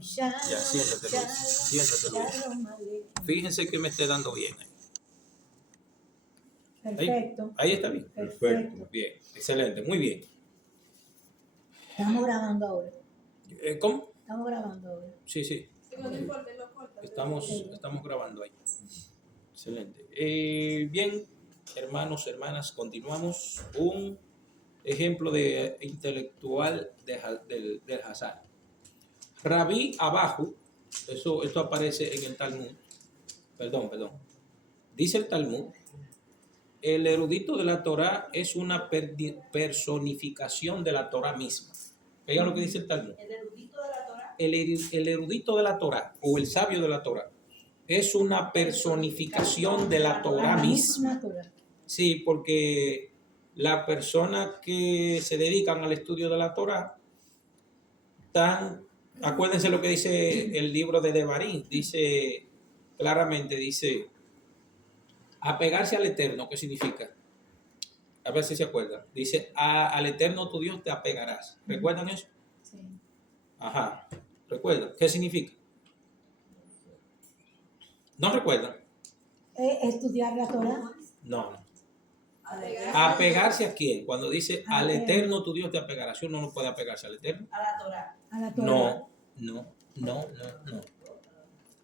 Ya, siéntate, Luis. Siéntate, Luis. Fíjense que me esté dando bien. Perfecto. Ahí está bien. Perfecto. Bien, excelente, muy bien. Estamos grabando ahora. ¿Cómo? Estamos grabando ahora. Sí. Estamos grabando ahí. Excelente. Bien, hermanos, hermanas, continuamos. Un ejemplo de intelectual del Hassan. Rabí Abajo, esto aparece en el Talmud. Perdón. Dice el Talmud, el erudito de la Torá es una personificación de la Torá misma. Vean lo que dice el Talmud. El erudito de la Torá. El erudito de la Torá o el sabio de la Torá es una personificación de la Torá misma. Sí, porque las personas que se dedican al estudio de la Torá acuérdense lo que dice el libro de Devarim, dice claramente, apegarse al Eterno. ¿Qué significa? A ver si se acuerdan. Dice, al Eterno tu Dios te apegarás. ¿Recuerdan eso? Sí. Ajá. ¿Recuerdan? ¿Qué significa? ¿No recuerdan? Estudiar la Torah. No. ¿¿Apegarse a quién? Cuando dice, al Eterno tu Dios te apegarás. ¿Uno no puede apegarse al Eterno? A la Torá. A la Torah. No.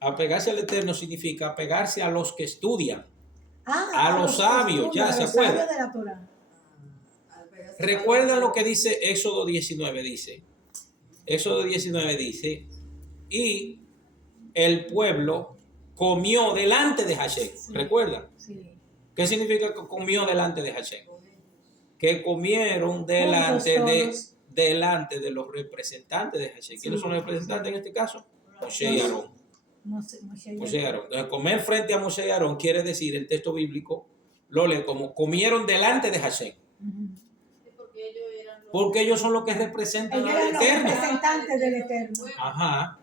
Apegarse al Eterno significa apegarse a los que estudian. A los sabios, ya se acuerdan. De la Torah. Recuerdan lo que dice Éxodo 19, y el pueblo comió delante de Hashem. Sí. ¿Recuerdan? Sí. ¿Qué significa que comió delante de Hashem? Que comieron delante de los representantes de Hashem. ¿Quiénes son los representantes en este caso? Moshe y Aarón. Moshe y Aarón. Entonces, comer frente a Moshe y Aarón quiere decir, el texto bíblico lo lee como comieron delante de Hashem. Porque ellos son los que representan al Eterno. Los representantes del Eterno. Ajá.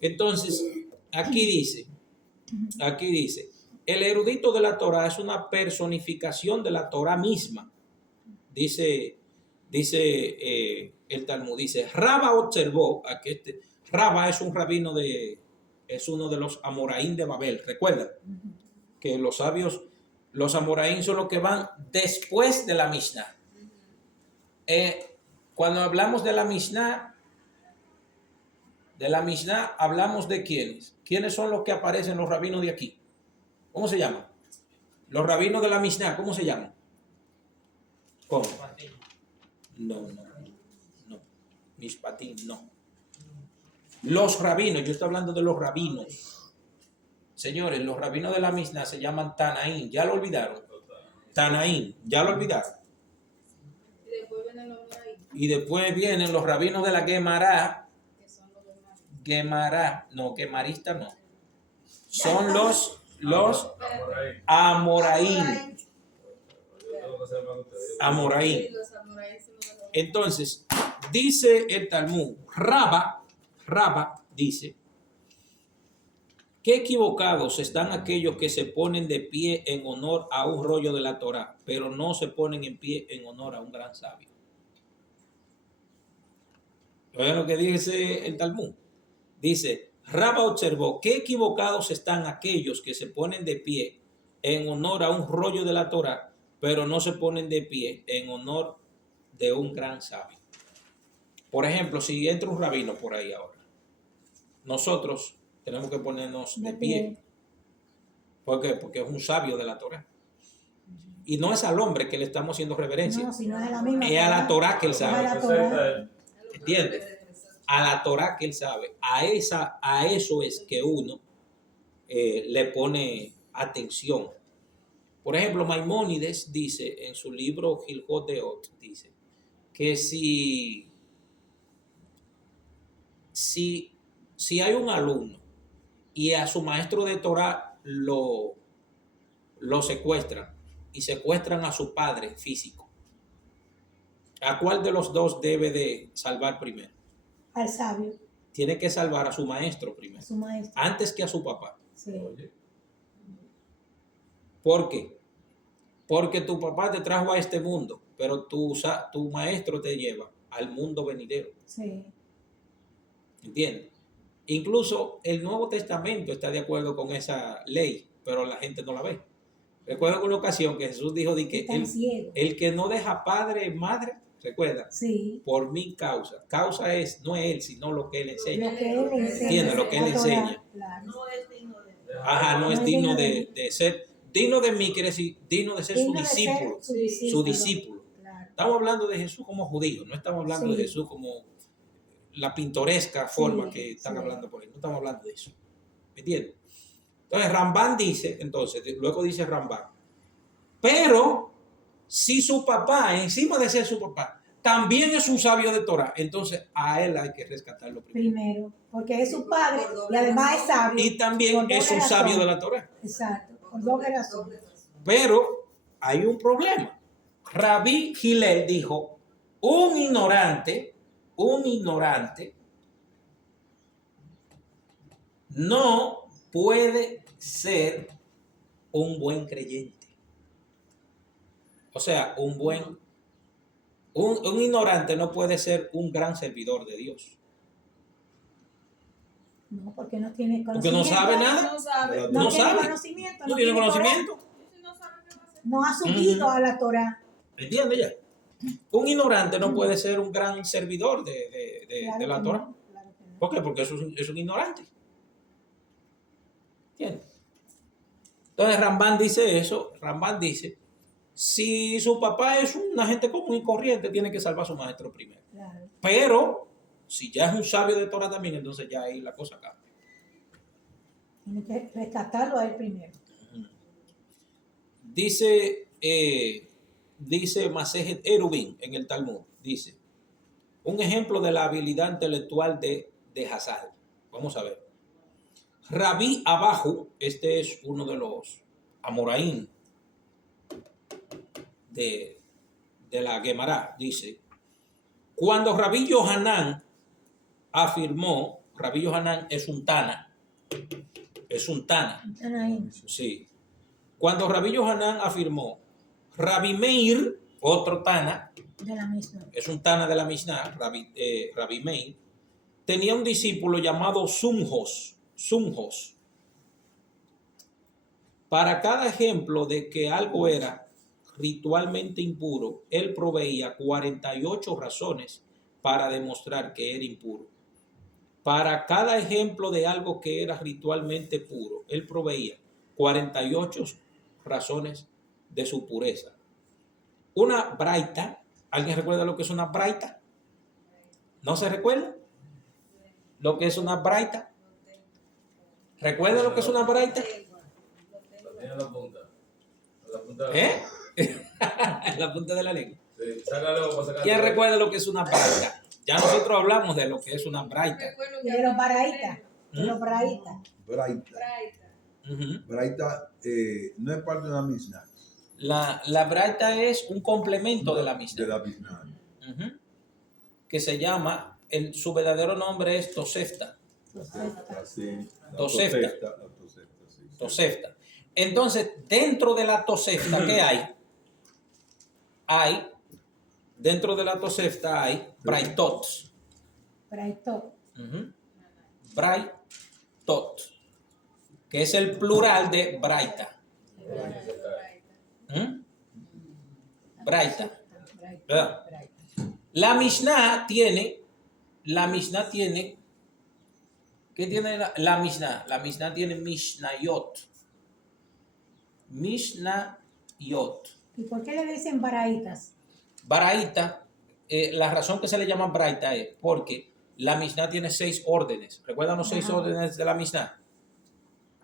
Entonces, aquí dice, el erudito de la Torah es una personificación de la Torah misma. Dice el Talmud, dice, Rabba observó, Rabba es un rabino es uno de los amoraín de Babel. ¿Recuerdan? Que los sabios, los amoraín son los que van después de la Mishnah. Cuando hablamos de la Mishnah hablamos de quiénes. ¿Quiénes son los que aparecen los rabinos de aquí? ¿Cómo se llaman? Los rabinos de la Mishnah, ¿cómo se llaman? ¿Cómo? No. Mishpatim, no. Los rabinos, yo estoy hablando de los rabinos. Señores, los rabinos de la Mishnah se llaman Tanaín. ¿Ya lo olvidaron? Tanaín, ¿ya lo olvidaron? Y después vienen los rabinos de la Gemara. Gemaristas no. Son los Amoraín. Entonces, dice el Talmud, Rabba dice, qué equivocados están aquellos que se ponen de pie en honor a un rollo de la Torá, pero no se ponen en pie en honor a un gran sabio. ¿Oigan lo que dice el Talmud? Dice, Rabba observó, qué equivocados están aquellos que se ponen de pie en honor a un rollo de la Torá, pero no se ponen de pie en honor de un gran sabio. Por ejemplo, si entra un rabino por ahí ahora, nosotros tenemos que ponernos de pie. ¿Por qué? Porque es un sabio de la Torá. Y no es al hombre que le estamos haciendo reverencia. No, sino es a la misma. Es a la Torá que él sabe. ¿Entiendes? ¿Entiendes? A la Torá que él sabe. A eso es que uno le pone atención. Por ejemplo, Maimónides dice en su libro Gilgot Deot, dice que si hay un alumno y a su maestro de Torá lo secuestran y secuestran a su padre físico, ¿a cuál de los dos debe de salvar primero? Al sabio. Tiene que salvar a su maestro primero. A su maestro. Antes que a su papá. Sí. ¿Por qué? Porque tu papá te trajo a este mundo, pero tu maestro te lleva al mundo venidero. Sí. ¿Entiendes? Incluso el Nuevo Testamento está de acuerdo con esa ley, pero la gente no la ve. Recuerdo una ocasión que Jesús dijo de que Están ciegos. el que no deja padre y madre, recuerda, Sí. por mi causa. Causa es, no es él, sino lo que él enseña. Lo que él enseña. Entiende lo que él La Torah, enseña. claro. No es digno de Ajá, no es digno de ser, digno de mí quiere decir, digno de ser su Digno de ser discípulo. Su discípulo. Claro. Estamos hablando de Jesús como judío, no estamos hablando Sí. de Jesús como la pintoresca forma Sí, que están sí. hablando por ahí. No estamos hablando de eso. ¿Me entiendes? Entonces Rambán dice, luego dice Rambán, pero si su papá, encima de ser su papá, también es un sabio de Torah, entonces a él hay que rescatarlo primero. Primero, porque es su padre y además es sabio. Y también Por es doble un sabio razón. de la Torah. Exacto, por doble razón. Pero hay un problema. Rabí Hillel dijo, un ignorante no puede ser un buen creyente. O sea, un ignorante no puede ser un gran servidor de Dios. No, porque no tiene Porque conocimiento. no sabe nada. No sabe. No No tiene sabe. conocimiento. No tiene conocimiento. Si no sabe qué va a hacer. No ha subido a la Torah. ¿Entiendes ya? Un ignorante no puede ser un gran servidor de la Torah. No, claro que no. ¿Por qué? Porque es un ignorante. ¿Entiendes? Entonces Rambán dice eso. Rambán dice, si su papá es una gente común y corriente, tiene que salvar a su maestro primero. Claro. Pero si ya es un sabio de Torah también, entonces ya ahí la cosa cambia. Tiene que rescatarlo a él primero. Dice Masejet Erubin en el Talmud, dice, un ejemplo de la habilidad intelectual de Hazal. Vamos a ver. Rabí Abajo, este es uno de los Amoraín de la Gemara, dice, cuando Rabí Yohanan afirmó, Rabí Yohanan es un Tana, Están ahí. sí. Cuando Rabí Yohanan afirmó, Rabí Meir, otro Tana, De la misma. es un Tana de la Mishnah, Rabí Meir, tenía un discípulo llamado Sumjos. Para cada ejemplo de que algo era ritualmente impuro, él proveía 48 razones para demostrar que era impuro. Para cada ejemplo de algo que era ritualmente puro, él proveía 48 razones de su pureza. Una braita, ¿alguien recuerda lo que es una braita? ¿No se recuerda lo que es una braita? ¿Recuerda lo que es una braita? La tiene en la punta. En la punta de la ¿Eh? En la punta de la lengua. Sí, sácalo para sacar. ¿Quién recuerda lo que es una braita? Ya nosotros hablamos de lo que es una braita. Recuerdo Y que de los baraitas. De ¿Mm? los baraitas. Braita. Braita. Ujú. Braita no es parte de la Mishnah. La braita es un complemento de la De Mishnah. la Mishnah. Ujú. Que se llama, su verdadero nombre es Tosefta. Así, la Tosefta. la tosefta, sí. Tosefta. Entonces, dentro de la Tosefta, ¿qué hay? Dentro de la Tosefta hay Braitot. Braitó. Ujú. Braitot, que es el plural de Braita. ¿Mm? Braita. ¿Verdad? La Mishnah tiene, ¿qué tiene la Mishnah? La Mishnah tiene Mishnayot. ¿Y por qué le dicen baraitas? Baraita, la razón que se le llama Braita es porque la Mishnah tiene 6 órdenes. ¿Recuerdan los 6 Ajá. órdenes de la Mishnah?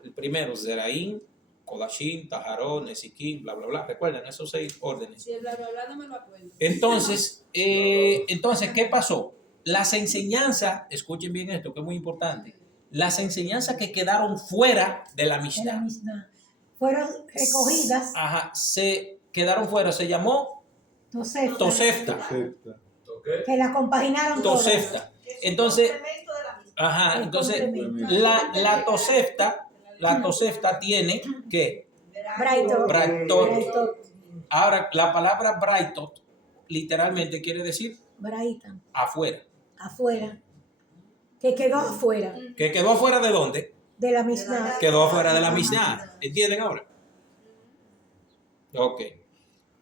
El primero, Zeraín, Kodashim, Taharón, Esiquim, bla, bla, bla. ¿Recuerdan esos 6 órdenes? Si el bla bla bla no me lo acuerdo. Entonces, ¿qué pasó? Las enseñanzas, escuchen bien esto, que es muy importante, las enseñanzas que quedaron fuera de la De la Mishnah, Mishnah. Fueron recogidas. ajá, se quedaron fuera, se llamó Tosefta. Tosefta, Tosefta. ¿Ok? Que la compaginaron todas. Tosefta. Entonces, Complemento de la misma. ajá, El entonces complemento. la Tosefta tiene ¿qué? Braitó. Braitot. Braitó. Ahora, la palabra Braitot literalmente quiere decir Braita. afuera. Afuera. Que quedó afuera ¿Que quedó afuera de dónde? de la Mishnah. Quedó afuera de la Mishnah. ¿Entienden ahora? Ok.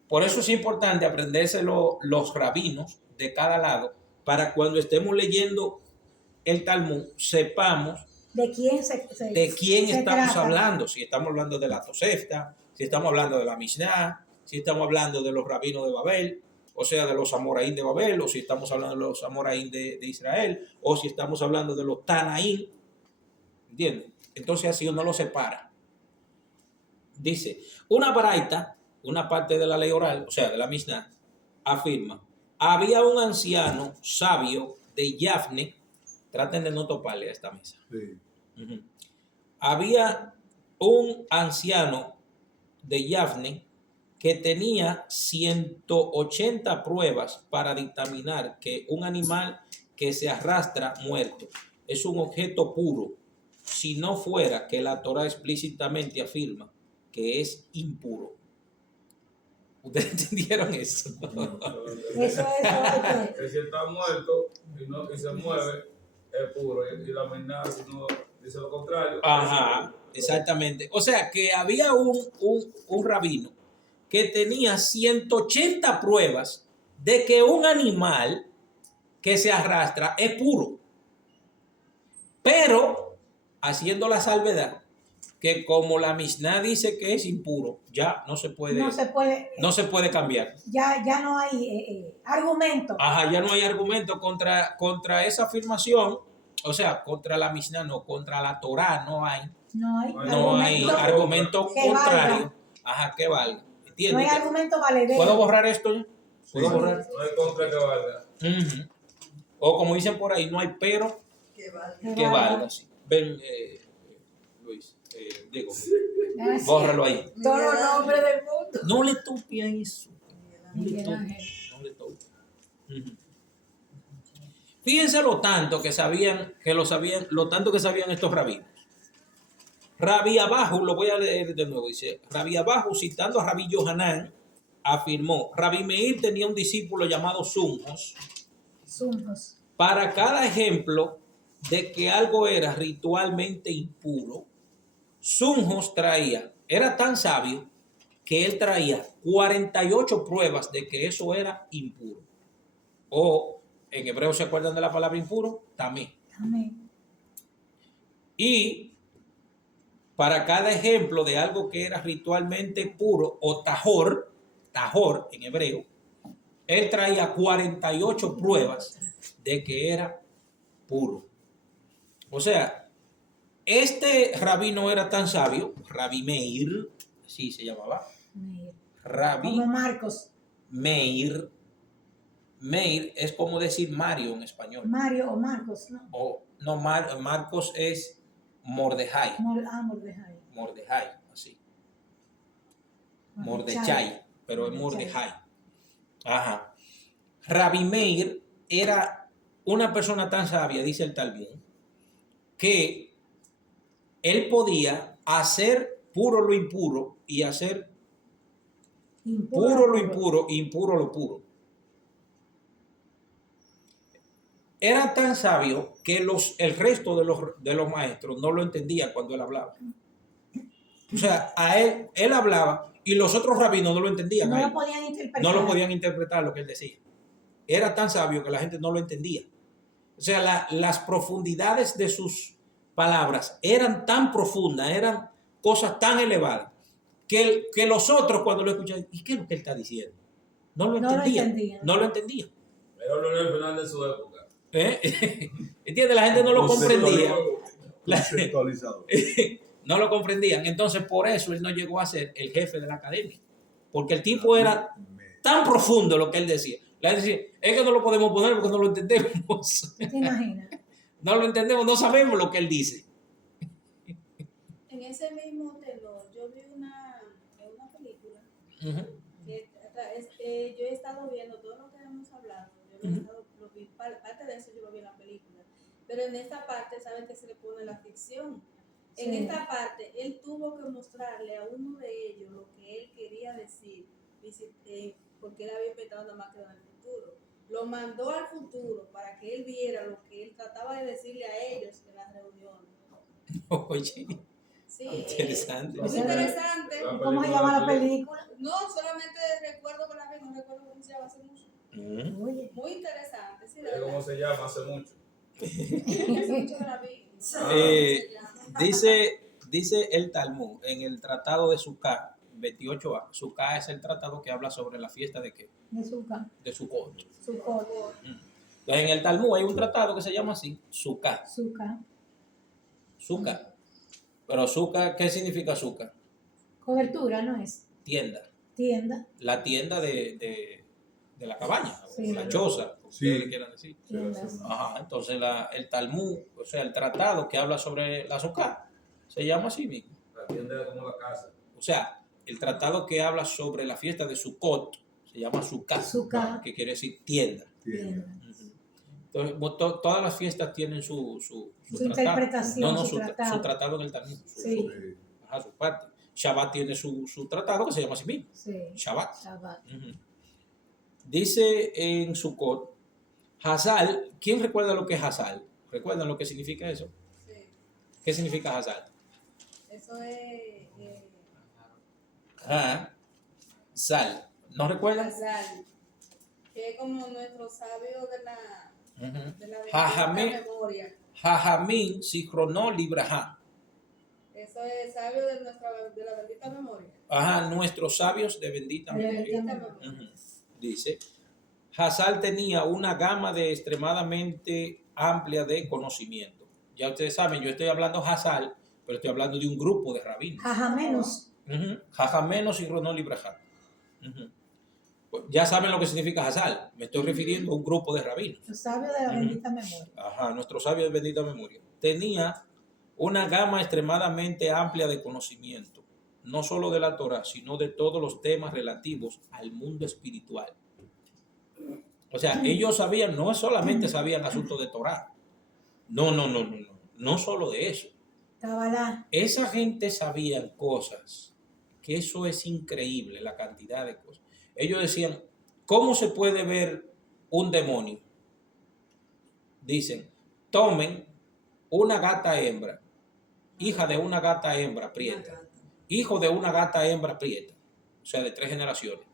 Por eso es importante aprenderse los rabinos de cada lado para cuando estemos leyendo el Talmud sepamos ¿De quién de quién se estamos trata? hablando. Si estamos hablando de la Tosefta, si estamos hablando de la Mishnah, si estamos hablando de los rabinos de Babel, o sea, de los Amoraín de Babel, o si estamos hablando de los Amoraín de Israel, o si estamos hablando de los Tanaín. ¿Entienden? Entonces así uno lo separa. Dice, una baraita, una parte de la ley oral, o sea, de la Mishnah, afirma, había un anciano sabio de Yafne, traten de no toparle a esta mesa. Sí. Ujú. Había un anciano de Yafne que tenía 180 pruebas para dictaminar que un animal que se arrastra muerto es un objeto puro, si no fuera que la Torah explícitamente afirma que es impuro. ¿Ustedes entendieron eso? Eso. Que si está muerto y se mueve, es puro. Y la Mishnah, si no dice lo contrario. Ajá, exactamente. O sea, que había un rabino que tenía 180 pruebas de que un animal que se arrastra es puro. Pero, haciendo la salvedad, que como la Mishnah dice que es impuro, ya no se puede cambiar. Ya no hay argumento. Ajá, ya no hay argumento contra esa afirmación, o sea, contra la Mishnah, no, contra la Torah no hay argumento que contrario. valga. Ajá, que valga. No ¿Entiendes? hay argumento valedero. ¿Puedo borrar esto ya? ¿Puedo Sí. borrar? No hay contra que valga. Ujú. O como dicen por ahí, no hay pero que valga. Sí. Ven, Luis, Diego, Gracias. bórralo ahí. Todos los nombres del mundo. No le tope a eso. No le Miguel tope. Ángel. No le tope. Ujú. Fíjense lo tanto que sabían estos rabinos. Rabí Abajo, lo voy a leer de nuevo, dice, Rabí Abajo, citando a Rabí Yohanan, afirmó, Rabí Meir tenía un discípulo llamado Sunjos. Para cada ejemplo de que algo era ritualmente impuro, Sunjos era tan sabio que él traía 48 pruebas de que eso era impuro. O en hebreo se acuerdan de la palabra impuro, tamé. Amén. Y para cada ejemplo de algo que era ritualmente puro o tajor en hebreo, él traía 48 pruebas de que era puro. O sea, este rabino era tan sabio, Rabí Meir, así se llamaba, Rabí Como Marcos. Meir. Meir es como decir Mario en español. Mario o Marcos, ¿no? O no, Marcos es Mordejai. Mordejai. Mordejai, así. Mordechai, pero es Mordejai. Ajá. Rabí Meir era una persona tan sabia, dice el Talmud, que él podía hacer puro lo impuro y hacer puro lo impuro, impuro lo puro. Era tan sabio que el resto de los maestros no lo entendían cuando él hablaba. O sea, a él hablaba y los otros rabinos no lo entendían. No lo podían interpretar. No lo podían interpretar lo que él decía. Era tan sabio que la gente no lo entendía. O sea, las profundidades de sus palabras eran tan profundas, eran cosas tan elevadas, que los otros cuando lo escuchaban, ¿y qué es lo que él está diciendo? No lo entendían. No lo entendían. Era Leonel Fernández de su época. ¿Entiendes? La gente no lo comprendía. Conceptualizador. No lo comprendían. Entonces, por eso él no llegó a ser el jefe de la academia. Porque el tipo era tan profundo lo que él decía. La gente decía, es que no lo podemos poner porque no lo entendemos. ¿Te imaginas? No lo entendemos, no sabemos lo que él dice. En ese mismo tenor, yo vi una película. Uh-huh. Que, yo he estado viendo todo lo que hemos hablado. Yo lo vi, parte de eso yo lo vi en la película. Pero en esta parte, ¿saben que se le pone la ficción? Sí. En esta parte, él tuvo que mostrarle a uno de ellos lo que él quería decir, porque él había inventado una máquina del futuro. lo mandó al futuro para que él viera lo que él trataba de decirle a ellos en las reuniones. Oye, Sí, interesante. muy interesante. ¿Cómo se llama la película? No, solamente recuerdo que la vi, no recuerdo cómo se llama hace mucho. Oye, Muy interesante, sí, de ¿Cómo verdad. se llama? Hace mucho. Hace mucho que la vi. Dice el Talmud en el tratado de Sukkah 28a. Sukkah es el tratado que habla sobre la fiesta de qué? de Sukkot. De Sukkot. Sukkot. Entonces, en el Talmud hay un tratado que se llama así, Sukkah. Sukkot. Sukkah. Pero Sukkah, ¿qué significa Sukkah? Cobertura, ¿no es? Tienda. Tienda. La tienda de la cabaña, Sí. la choza, como Sí. ustedes le quieran decir. Tiendas. Ajá, entonces el Talmud, o sea, el tratado que habla sobre la Sukkah, se llama así mismo. La tienda era como la casa. O sea, el tratado que habla sobre la fiesta de Sukkot se llama Sukkah, Sukkah. que quiere decir tienda. Tienda. Entonces, todas las fiestas tienen su Su tratado. interpretación, No, su tratado. su tratado en el Talmud. Sí. Ajá, su parte. Shabbat tiene su tratado que se llama así mismo. Sí. Shabbat. Shabbat. Ujú. Dice en Sukkot, Hazal, ¿quién recuerda lo que es Hazal? ¿Recuerdan lo que significa eso? Sí, ¿Qué significa Hazal? eso es Sal. ¿No recuerdan? Hazal, que es como nuestro sabio de la Jajamín. bendita memoria. Jajamín, Sichronó, Libraja. Eso es sabio de la bendita memoria. Ajá, nuestros sabios de bendita De memoria. bendita memoria. Ujú. Dice, Hazal tenía una gama de extremadamente amplia de conocimiento. Ya ustedes saben, yo estoy hablando Hazal, pero estoy hablando de un grupo de rabinos. Jajamenos. Jajamenos y Ronol Ibraham. Pues ya saben lo que significa Hazal. Me estoy refiriendo a un grupo de rabinos. Los sabios de la bendita memoria. Ajá, nuestro sabio de bendita memoria. Tenía una gama extremadamente amplia de conocimiento, no solo de la Torah, sino de todos los temas relativos al mundo espiritual. O sea, ellos sabían, no solamente sabían asuntos de Torah. No solo de eso. Kabbalah. Esa gente sabía cosas, que eso es increíble, la cantidad de cosas. Ellos decían, ¿cómo se puede ver un demonio? Dicen, tomen una gata hembra, hija de una gata hembra prieta, hijo de una gata hembra prieta, o sea, de 3 generaciones,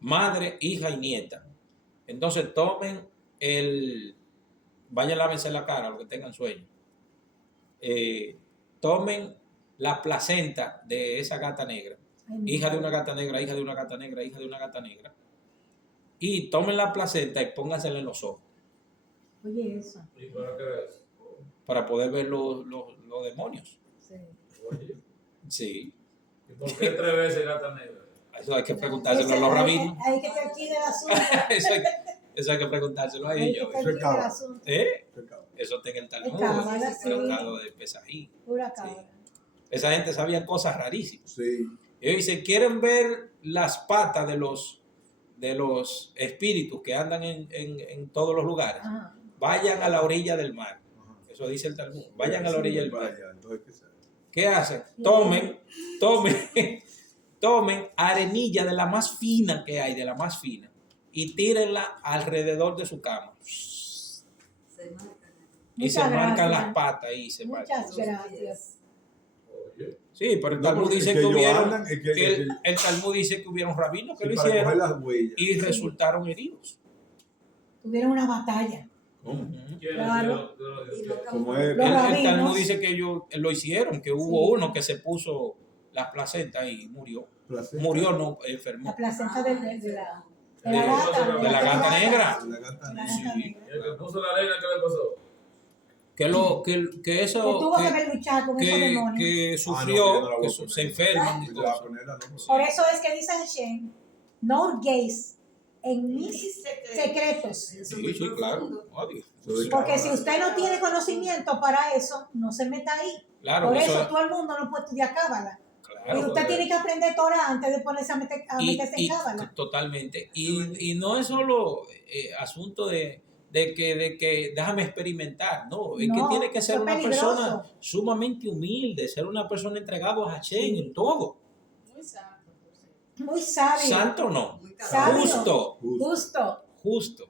madre, hija y nieta. Entonces tomen vayan a lávense la cara, los que tengan sueño. Tomen la placenta de esa gata negra, hija de una gata negra, hija de una gata negra, hija de una gata negra, y tomen la placenta y póngansela en los ojos Oye, eso. ¿Y para qué ves? para poder ver los demonios. Sí. Oye, Sí, ¿y por qué 3 veces gata negra? eso hay que preguntárselo a Ese- los rabinos. Hay que te quede el asunto. Eso hay que preguntárselo a Hay que ellos. te quede el Pecado. asunto. Pecado. Eso está en el Talmud, Cábala, el sí. tratado de Pesají. Pura cabra. Esa gente sabía cosas rarísimas. Sí. Ellos dicen, quieren ver las patas de los espíritus que andan en todos los lugares. Ajá. Vayan a la orilla del mar. Ajá. Eso dice el Talmud. Vayan a la orilla del Para mar. allá, entonces, ¿qué se hace? ¿Qué hacen? Tomen arenilla de la más fina que hay, de la más fina, y tírenla alrededor de su cama. Y se Muchas marcan gracias. las patas y se marcan. Muchas gracias. Oye, Sí, pero el No, Talmud porque dice es que ellos hubieron, andan, es que- que el Talmud dice que hubieron rabinos que Sí, lo para coger hicieron las huellas. y resultaron heridos. Tuvieron una batalla. ¿Cómo? ¿quién Claro. Como es. Los El rabinos. Talmud dice que ellos lo hicieron, que hubo Sí. uno que se puso las placentas y murió. placenta Murió, no, enfermó. La placenta de la De- gata. de la gata negra. de la gata De la negra. gata Sí. negra. ¿Y el que puso la arena, qué le pasó? Que eso Que tuvo que que, ver luchar con esos demonios. que no, sufrió, yo no la voy que a poner. se enferman y Si te la cosas. poner, no. Por eso es que dice Hashem, no gays en mis secretos. Sí, claro. Obvio. Eso de Porque cámara. si usted no tiene conocimiento para eso, no se meta ahí. Claro, Por eso eso es- todo el mundo no puede estudiar cábala. claro. Y usted tiene que aprender Torah antes de ponerse a meterse en cábala. Totalmente. Y no es solo asunto de que déjame experimentar, no, es que No, tiene que ser eso es una peligroso. persona sumamente humilde, ser una persona entregada a Hashem en todo. Muy santo, por cierto. Muy sabio. Santo no, Sabio. justo, Justo. justo.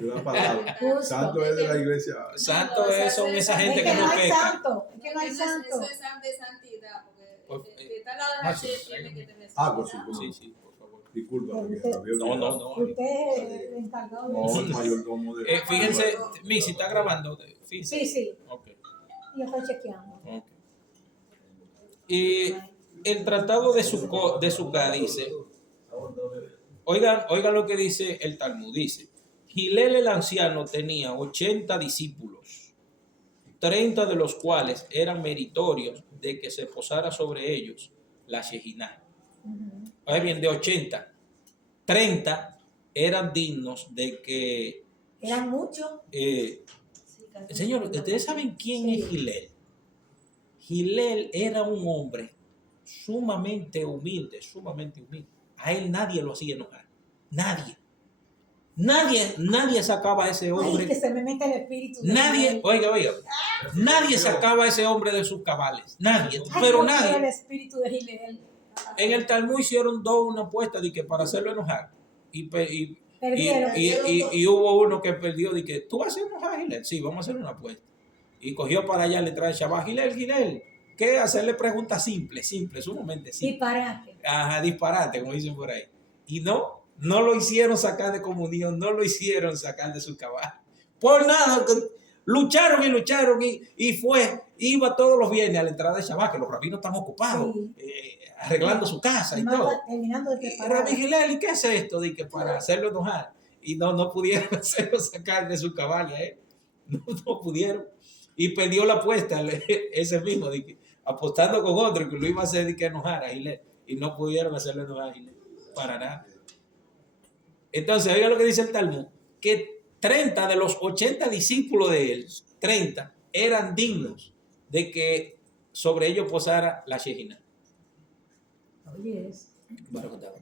Yo la palabra. Justo. Santo es de la iglesia. Santo No, o sea, son esa es gente Es que que no no hay peca. santo. Es que no hay Eso santo. es de santidad, porque Pues, el que está al lado de Maxi, Hashem tiene que tener Pues sí, santidad. cómo no. Sí, por favor. Disculpa. No, No. Usted es el encargado No, de el mayordomo de. Fíjense, Mixi, ¿está grabando? Fíjense. Sí. Ok. Yo estoy chequeando. Ok. Y el tratado de Sukkot dice, oigan lo que dice el Talmud, dice, Gilel el anciano tenía 80 discípulos, 30 de los cuales eran meritorios de que se posara sobre ellos la Shejiná. Oigan bien, de 80, 30 eran dignos de que... Eran muchos. Señor, ¿ustedes saben quién es Gilel? Gilel era un hombre sumamente humilde. A él nadie lo hacía enojar. Nadie sacaba a ese hombre. Ay, que se me mete el espíritu. Nadie, oiga, nadie sacaba a ese hombre de sus cabales. Nadie, pero El nadie. espíritu de Gilel. En el Talmud hicieron una apuesta de que para hacerlo enojar. Perdieron. Y hubo uno que perdió de que tú vas a hacer enojar a Gilel. Sí, vamos a hacer una apuesta. Y cogió para allá, le trae Shabbat, Gilel, ¿qué? Hacerle preguntas simples, sumamente simples. Disparate. Ajá, disparate, como dicen por ahí. Y no lo hicieron sacar de comunión, no lo hicieron sacar de su caballo. Por nada, lucharon y iba todos los viernes a la entrada de Shabbat, que los rabinos están ocupados, arreglando su casa y todo. Terminando de Y preparar. Rabbi Gilel, ¿y qué es esto? De que para hacerlo enojar. Y no pudieron hacerlo sacar de su caballo, no pudieron. Y perdió la apuesta ese mismo, de que, apostando con otro que lo iba a hacer de que enojar a Gilel. Y no pudieron hacerlo enojar a Gilel. Para nada. Entonces, oiga lo que dice el Talmud, que 30 de los 80 discípulos de él, 30, eran dignos de que sobre ellos posara la Shejiná. Oye, Bueno, pero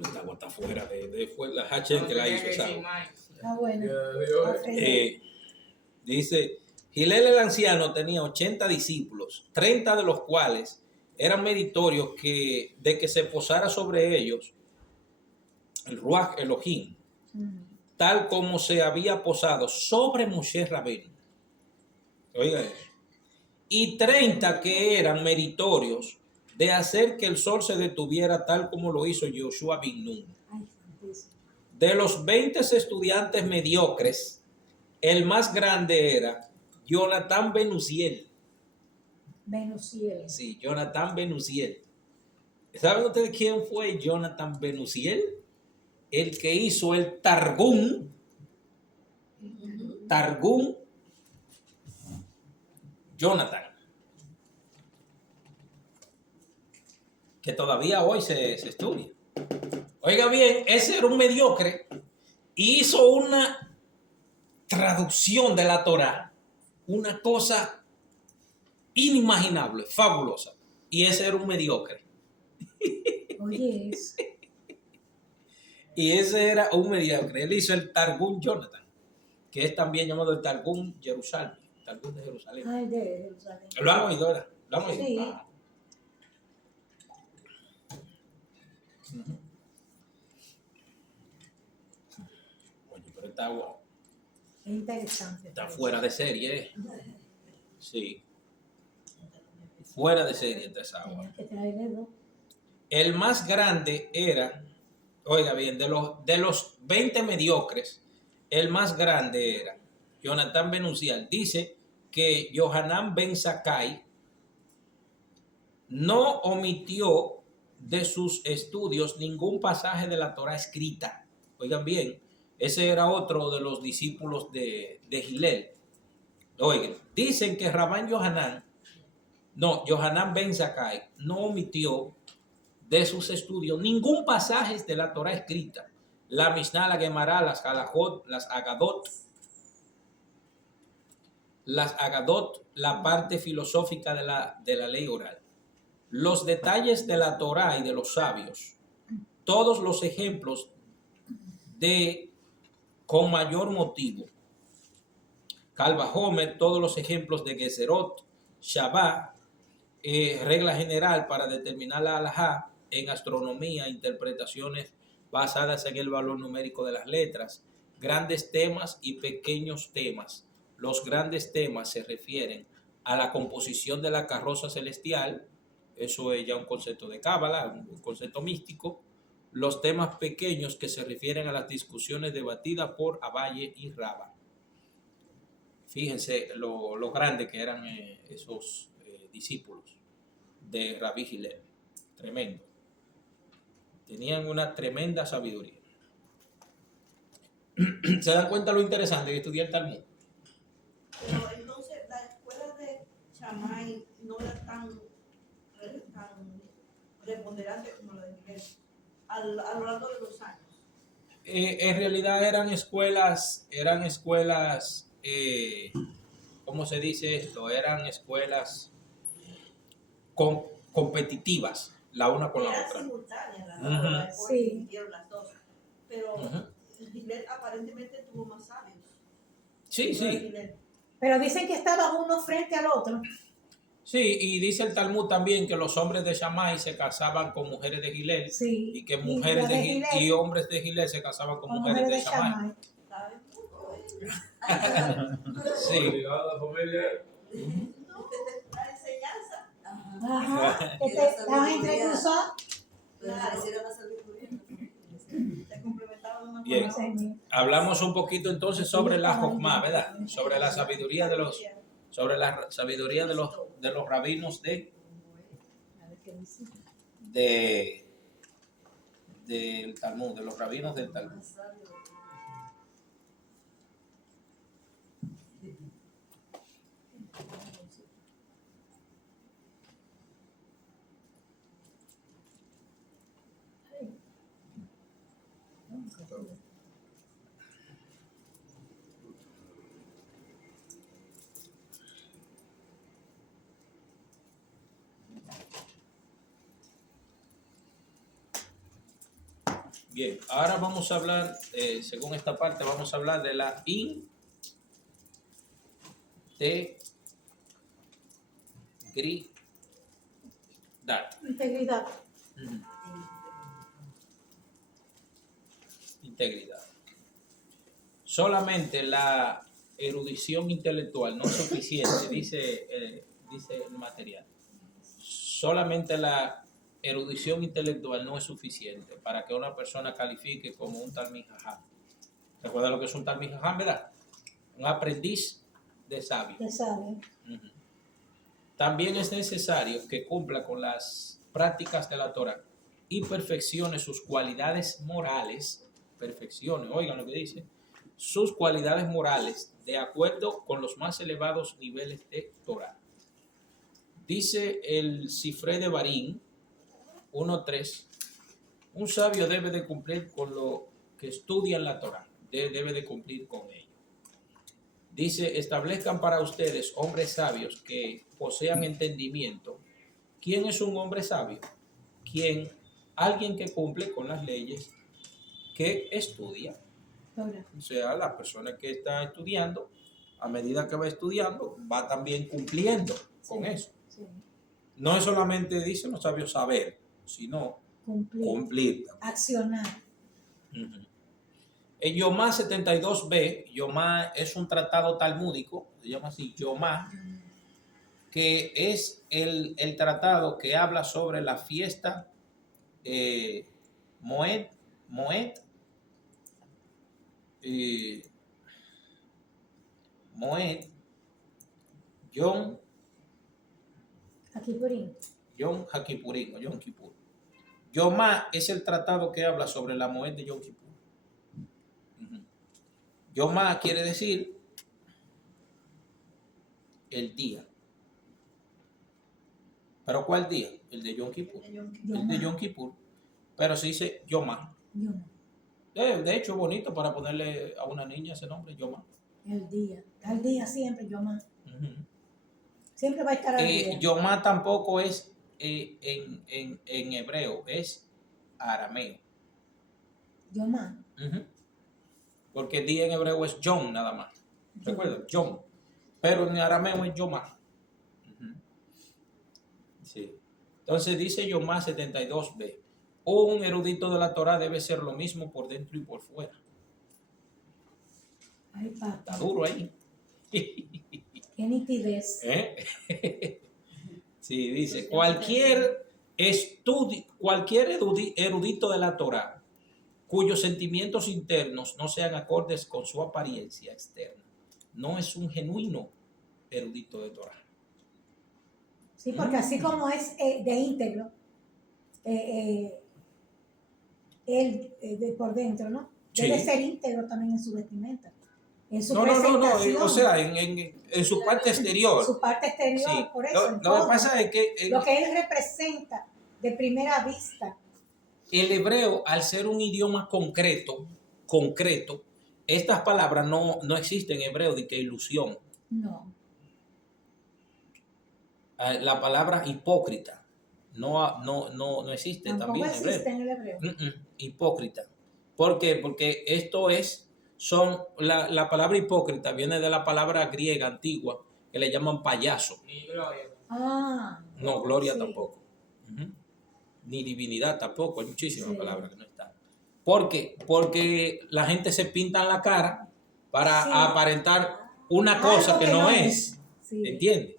esta agua está fuera fue la H que la hizo esa agua. está bueno. Dice, Gilel el anciano tenía 80 discípulos, 30 de los cuales eran meritorios de que se posara sobre ellos el Ruach Elohim, tal como se había posado sobre Moshe Rabbeinu. Oiga eso. Y 30 que eran meritorios de hacer que el sol se detuviera tal como lo hizo Yoshua bin Nun. De los 20 estudiantes mediocres, el más grande era Jonathan ben Uziel. Sí, Jonathan ben Uziel. ¿Saben ustedes quién fue Jonathan ben Uziel? El que hizo el Targum. Jonathan. Que todavía hoy se estudia. Oiga bien, ese era un mediocre. Hizo una traducción de la Torá. Una cosa inimaginable, fabulosa. Y ese era un mediocre. Oye, Y ese era un mediocre. Él hizo el Targum Jonathan, que es también llamado el Targum Jerusalén. Targum de Jerusalén. ay, de Jerusalén. Lo han oído, ¿verdad? Lo han oído. Sí. Oye, pero está guau. Es interesante. Está fuera de serie, Sí. Fuera de serie está esa agua. Tenía que traerle dos. El más grande era, oiga bien, de los 20 mediocres, el más grande era Jonathan ben Uziel. Dice que Yohanan ben Zakkai no omitió de sus estudios ningún pasaje de la Torá escrita. Oigan bien, ese era otro de los discípulos de Gilel. Oigan, dicen que Yohanan ben Zakkai no omitió de sus estudios ningún pasaje de la Torá escrita. La Mishnah, la Gemara, las Halajot, las Agadot, la parte filosófica de la ley oral. Los detalles de la Torá y de los sabios, todos los ejemplos con mayor motivo. Calva Homer, todos los ejemplos de Gezerot, Shabbat, regla general para determinar la halajá, en astronomía, interpretaciones basadas en el valor numérico de las letras, grandes temas y pequeños temas. Los grandes temas se refieren a la composición de la carroza celestial, eso es ya un concepto de Cábala, un concepto místico. Los temas pequeños que se refieren a las discusiones debatidas por Abaye y Raba. Fíjense lo grande que eran esos discípulos de Rabí Hillel. Tremendo. Tenían una tremenda sabiduría. ¿Se dan cuenta lo interesante de estudiar Talmud? Pero entonces la escuela de Shammai no era tan preponderante como la de Miguel a lo largo de los años. En realidad eran escuelas, ¿cómo se dice esto? Eran escuelas competitivas, la una con la Era otra. simultánea las Ujú. dos, Sí. hicieron las dos. Pero Miguel aparentemente tuvo más sabios. Sí, sí. Miguel. Pero dicen que estaban uno frente al otro. Sí, y dice el Talmud también que los hombres de Shammai se casaban con mujeres de Hillel Sí. y que mujeres los de Hillel y hombres de Hillel se casaban con mujeres de Shammai. ¿Saben mucho? Sí. Obligado a la familia. La enseñanza. Ajá. Que te estaban entrecruzados. Claro. Se complementaban una Bien. con la otra. Hablamos un poquito entonces sobre la Jokmá, ¿verdad? Sobre la sabiduría de los rabinos del Talmud, de los rabinos del Talmud. Bien, ahora vamos a hablar, según esta parte, vamos a hablar de la Integridad. Ujú. Integridad. Solamente la erudición intelectual no es suficiente, dice el material. Solamente la erudición intelectual no es suficiente para que una persona califique como un Talmid Jajam. ¿Recuerda lo que es un Talmid Jajam, verdad? Un aprendiz de sabio. De sabio. Ujú. También es necesario que cumpla con las prácticas de la Torah y perfeccione sus cualidades morales, oigan lo que dice, sus cualidades morales de acuerdo con los más elevados niveles de Torah. Dice el Sifré de Barín 1.3, un sabio debe de cumplir con lo que estudia en la Torah, debe de cumplir con ello. Dice, establezcan para ustedes hombres sabios que posean entendimiento. ¿Quién es un hombre sabio? Alguien que cumple con las leyes que estudia. O sea, la persona que está estudiando, a medida que va estudiando, va también cumpliendo con eso. Sí. No es solamente, dicen los sabios, saber, sino cumplir. Accionar. Uh-huh. El Yomá 72b, Yomá es un tratado talmúdico, se llama así, Yomá, que es el tratado que habla sobre la fiesta Moed, Yom Hakipurín o Yom Kippur. Yomá es el tratado que habla sobre la Moed de Yom Kippur. Yomá quiere decir el día. ¿Pero cuál día? El de Yom Kippur. El de Yom Kippur. Pero se dice Yomá. De hecho, es bonito para ponerle a una niña ese nombre, Yomá. El día. Al día siempre, Yomá. Siempre va a estar al día. Yomá tampoco es en hebreo, es arameo. Yomá. Porque el día en hebreo es Yom nada más. ¿Recuerdan? Yom. Pero en arameo es Yomá. Sí. Entonces dice Yomás 72b, un erudito de la Torá debe ser lo mismo por dentro y por fuera. Ay, Está papá, duro ahí. qué nitidez. ¿Eh? Sí, dice, cualquier erudito de la Torá cuyos sentimientos internos no sean acordes con su apariencia externa, no es un genuino erudito de Torá. Sí, porque así como es de íntegro, él por dentro, ¿no? Debe Sí. ser íntegro también en su vestimenta, en su No, presentación. o sea, en su parte exterior. Su parte exterior, Sí. por eso. en Lo que todo. pasa es que Lo que él representa de primera vista. el hebreo, al ser un idioma concreto, estas palabras no existen en hebreo de que ilusión. No. La palabra hipócrita no existe Tampoco también en hebreo. existe en el hebreo. Hipócrita. ¿Por qué? Porque la palabra hipócrita viene de la palabra griega antigua que le llaman payaso. Ah. No, gloria sí. tampoco. Ni divinidad tampoco. Hay muchísimas Sí. palabras que no están. ¿Por qué? Porque la gente se pinta en la cara para Sí. aparentar una cosa Algo que no es. Sí. ¿Entiendes?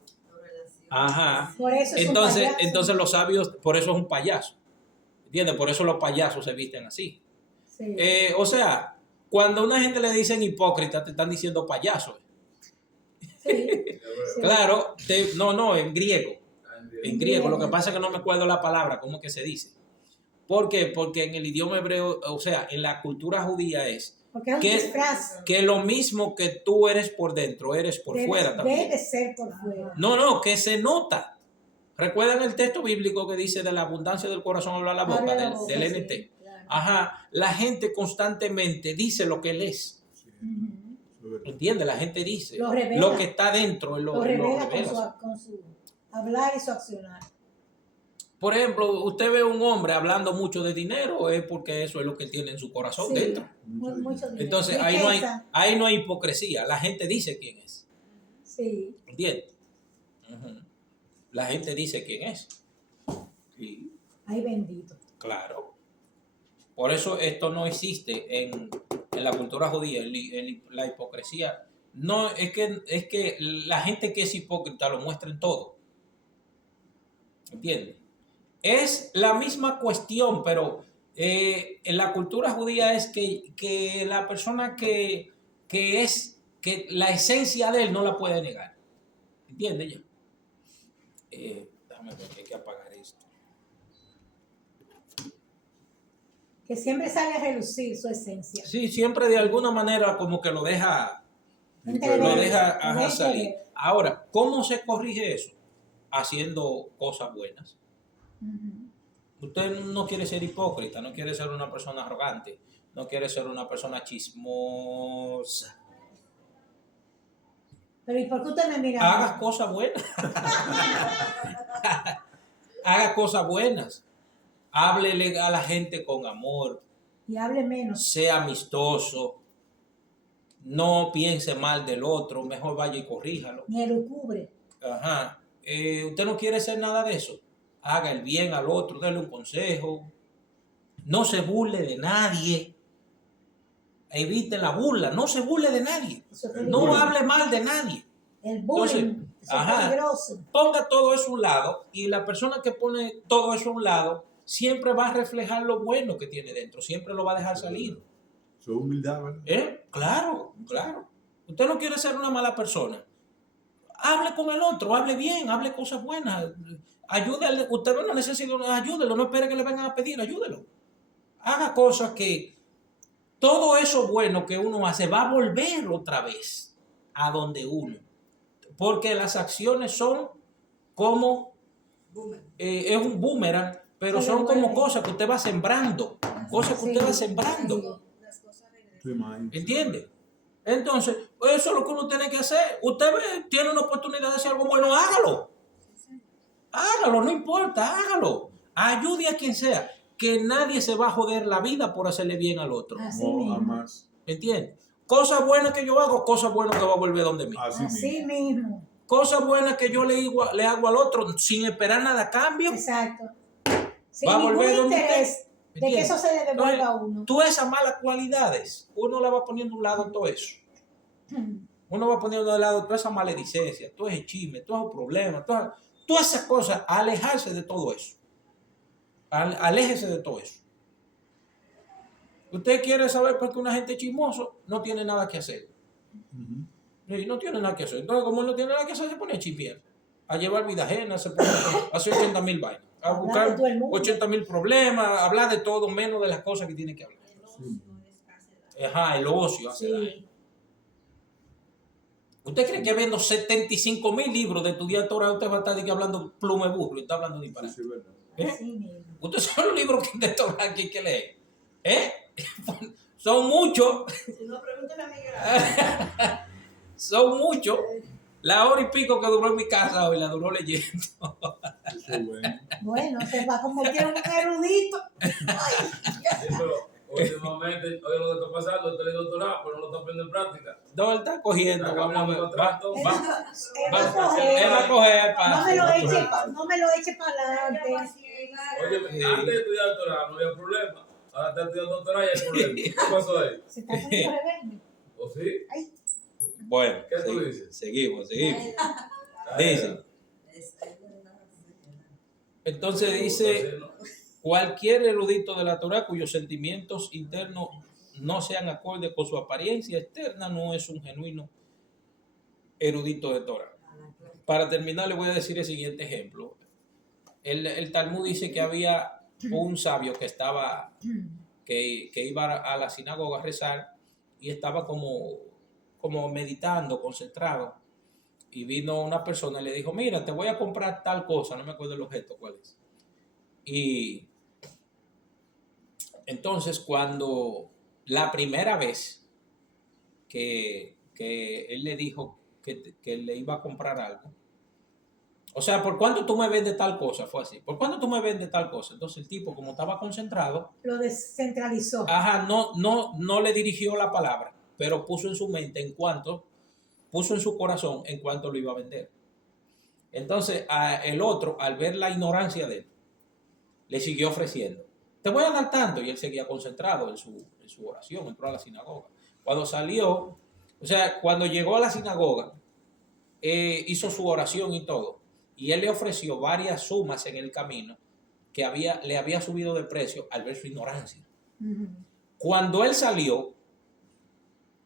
Ajá. Por eso es un Entonces payaso. los sabios, por eso es un payaso. ¿Entiendes? Por eso los payasos se visten así. Sí. O sea, cuando a una gente le dicen hipócrita, te están diciendo payaso. Sí. Sí. Claro, en griego. En griego, lo que pasa es que no me acuerdo la palabra, cómo que se dice. ¿Por qué? Porque en el idioma hebreo, o sea, en la cultura judía es Porque es un disfraz. que lo mismo que tú eres por dentro, eres por fuera también. Debe ser por fuera. No, que se nota. ¿Recuerdan el texto bíblico que dice de la abundancia del corazón habla la boca, Habla la boca, del sí, NT? claro. Ajá, la gente constantemente dice lo que él es. Ujú. ¿Entiendes? La gente dice Lo revela. lo que está dentro. Lo revela revela. con su hablar y su accionar. Por ejemplo, usted ve a un hombre hablando mucho de dinero, es porque eso es lo que tiene en su corazón Sí, dentro. mucho dinero. Entonces Riqueza. ahí no hay hipocresía. La gente dice quién es. Sí. ¿Entiendes? Ujú. La gente dice quién es. Sí, Ay, bendito. claro. Por eso esto no existe en la cultura judía, la hipocresía. No, es que la gente que es hipócrita lo muestra en todo. ¿Entiendes? Es la misma cuestión, pero en la cultura judía es que la persona que la esencia de él no la puede negar. ¿Entiendes ya? Déjame ver que hay que apagar esto. Que siempre sale a relucir su esencia. Sí, siempre de alguna manera como que lo deja Entrever, salir. Ahora, ¿cómo se corrige eso? Haciendo cosas buenas. Ujú. Usted no quiere ser hipócrita, no quiere ser una persona arrogante, no quiere ser una persona chismosa. Pero ¿y por qué usted me mira? Haga cosas buenas. Haga cosas buenas. Háblele a la gente con amor. Y hable menos. Sea amistoso. No piense mal del otro. Mejor vaya y corríjalo. Ni elucubre. Ajá. Usted no quiere hacer nada de eso. Haga el bien al otro. Dele un consejo. No se burle de nadie. Evite la burla. No se burle de nadie. Eso es No peligroso. hable mal de nadie. El bullying. Entonces, Eso es ajá. peligroso. Ponga todo eso a un lado y la persona que pone todo eso a un lado siempre va a reflejar lo bueno que tiene dentro, siempre lo va a dejar salir. Su humildad, ¿verdad? Claro. Usted no quiere ser una mala persona. Hable con el otro, hable bien, hable cosas buenas. Ayúdale, usted ve una necesidad, ayúdelo, no espere que le vengan a pedir, ayúdelo. Haga cosas que todo eso bueno que uno hace va a volver otra vez a donde uno. Porque las acciones son como, es un boomerang, pero Se son como devuelve. cosas que usted va sembrando, cosas que Sí, usted va sembrando, sí. Las cosas regresan. Su imagen. ¿entiende? Entonces, eso es lo que uno tiene que hacer. Usted tiene una oportunidad de hacer algo bueno, hágalo. Hágalo, no importa, hágalo. Ayude a quien sea, que nadie se va a joder la vida por hacerle bien al otro, Así No, mismo. jamás. ¿entiende? Cosas buenas que yo hago, cosas buenas que va a volver donde mí. Así Así mismo. mismo. cosas buenas que yo le hago al otro sin esperar nada a cambio. Exacto. Sin Va a ningún volver donde interés de que ¿entiendes? eso se le devuelva Entonces, a uno. Todas esas malas cualidades, uno la va poniendo a un lado todo eso. Uno va poniendo de lado toda esa maledicencia, todo ese chisme, todos esos problemas, todas esas cosas, a alejarse de todo eso. Aléjese de todo eso. Usted quiere saber por qué una gente chismoso no tiene nada que hacer. Y no tiene nada que hacer. Entonces, como él no tiene nada que hacer, se pone a chismear, a llevar vida ajena, se pone a hacer 80,000 vainas, a Hablar buscar de todo el mundo. 80,000 problemas, a hablar de todo menos de las cosas que tiene que hablar. Ajá, el ocio hace daño. Sí. ¿Usted cree que viendo 75,000 libros de estudiar Torah usted va a estar hablando plume burro y está hablando disparate? Sí, verdad. ¿Eh? Así mismo. ¿Usted sabe los libros de Torah que hay que leer? ¿Eh? Son muchos. Si no, pregúntale a Miguel. Son muchos. La hora y pico que duró en mi casa hoy la duró leyendo. Eso es bueno. Bueno, se va a convertir en un erudito. Sí, pero últimamente, oye lo que está pasando, usted le doctorado, pero no lo está poniendo en práctica. No, él está cogiendo. Está Vamos a ver. caminando para atrás, Él Va- va a coger. Él va a coger No me lo paso. eche, no me lo eche para adelante. Oye, Sí. antes de estudiar doctorado no había problema. Ahora está estudiando doctorado y hay problema. ¿Qué pasó ahí? Se está poniendo rebelde. ¿O sí? Ay, Bueno, ¿Qué tú dices? seguimos. Dice. Entonces dice, cualquier erudito de la Torah cuyos sentimientos internos no sean acordes con su apariencia externa no es un genuino erudito de Torah. Para terminar, le voy a decir el siguiente ejemplo. El Talmud dice que había un sabio que iba a la sinagoga a rezar y estaba como meditando, concentrado. Y vino una persona y le dijo, mira, te voy a comprar tal cosa, no me acuerdo el objeto cuál es. Y entonces cuando la primera vez que él le dijo que le iba a comprar algo, o sea, ¿por cuánto tú me vendes tal cosa? Fue así, ¿por cuánto tú me vendes tal cosa? Entonces el tipo, como estaba concentrado, lo descentralizó. ajá, no le dirigió la palabra, pero puso en su mente puso en su corazón en cuanto lo iba a vender. Entonces el otro, al ver la ignorancia de él, le siguió ofreciendo. Te voy a dar tanto. Y él seguía concentrado en su oración, entró a la sinagoga. Cuando salió, o sea, cuando llegó a la sinagoga, hizo su oración y todo. Y él le ofreció varias sumas en el camino que le había subido de precio al ver su ignorancia. Cuando él salió,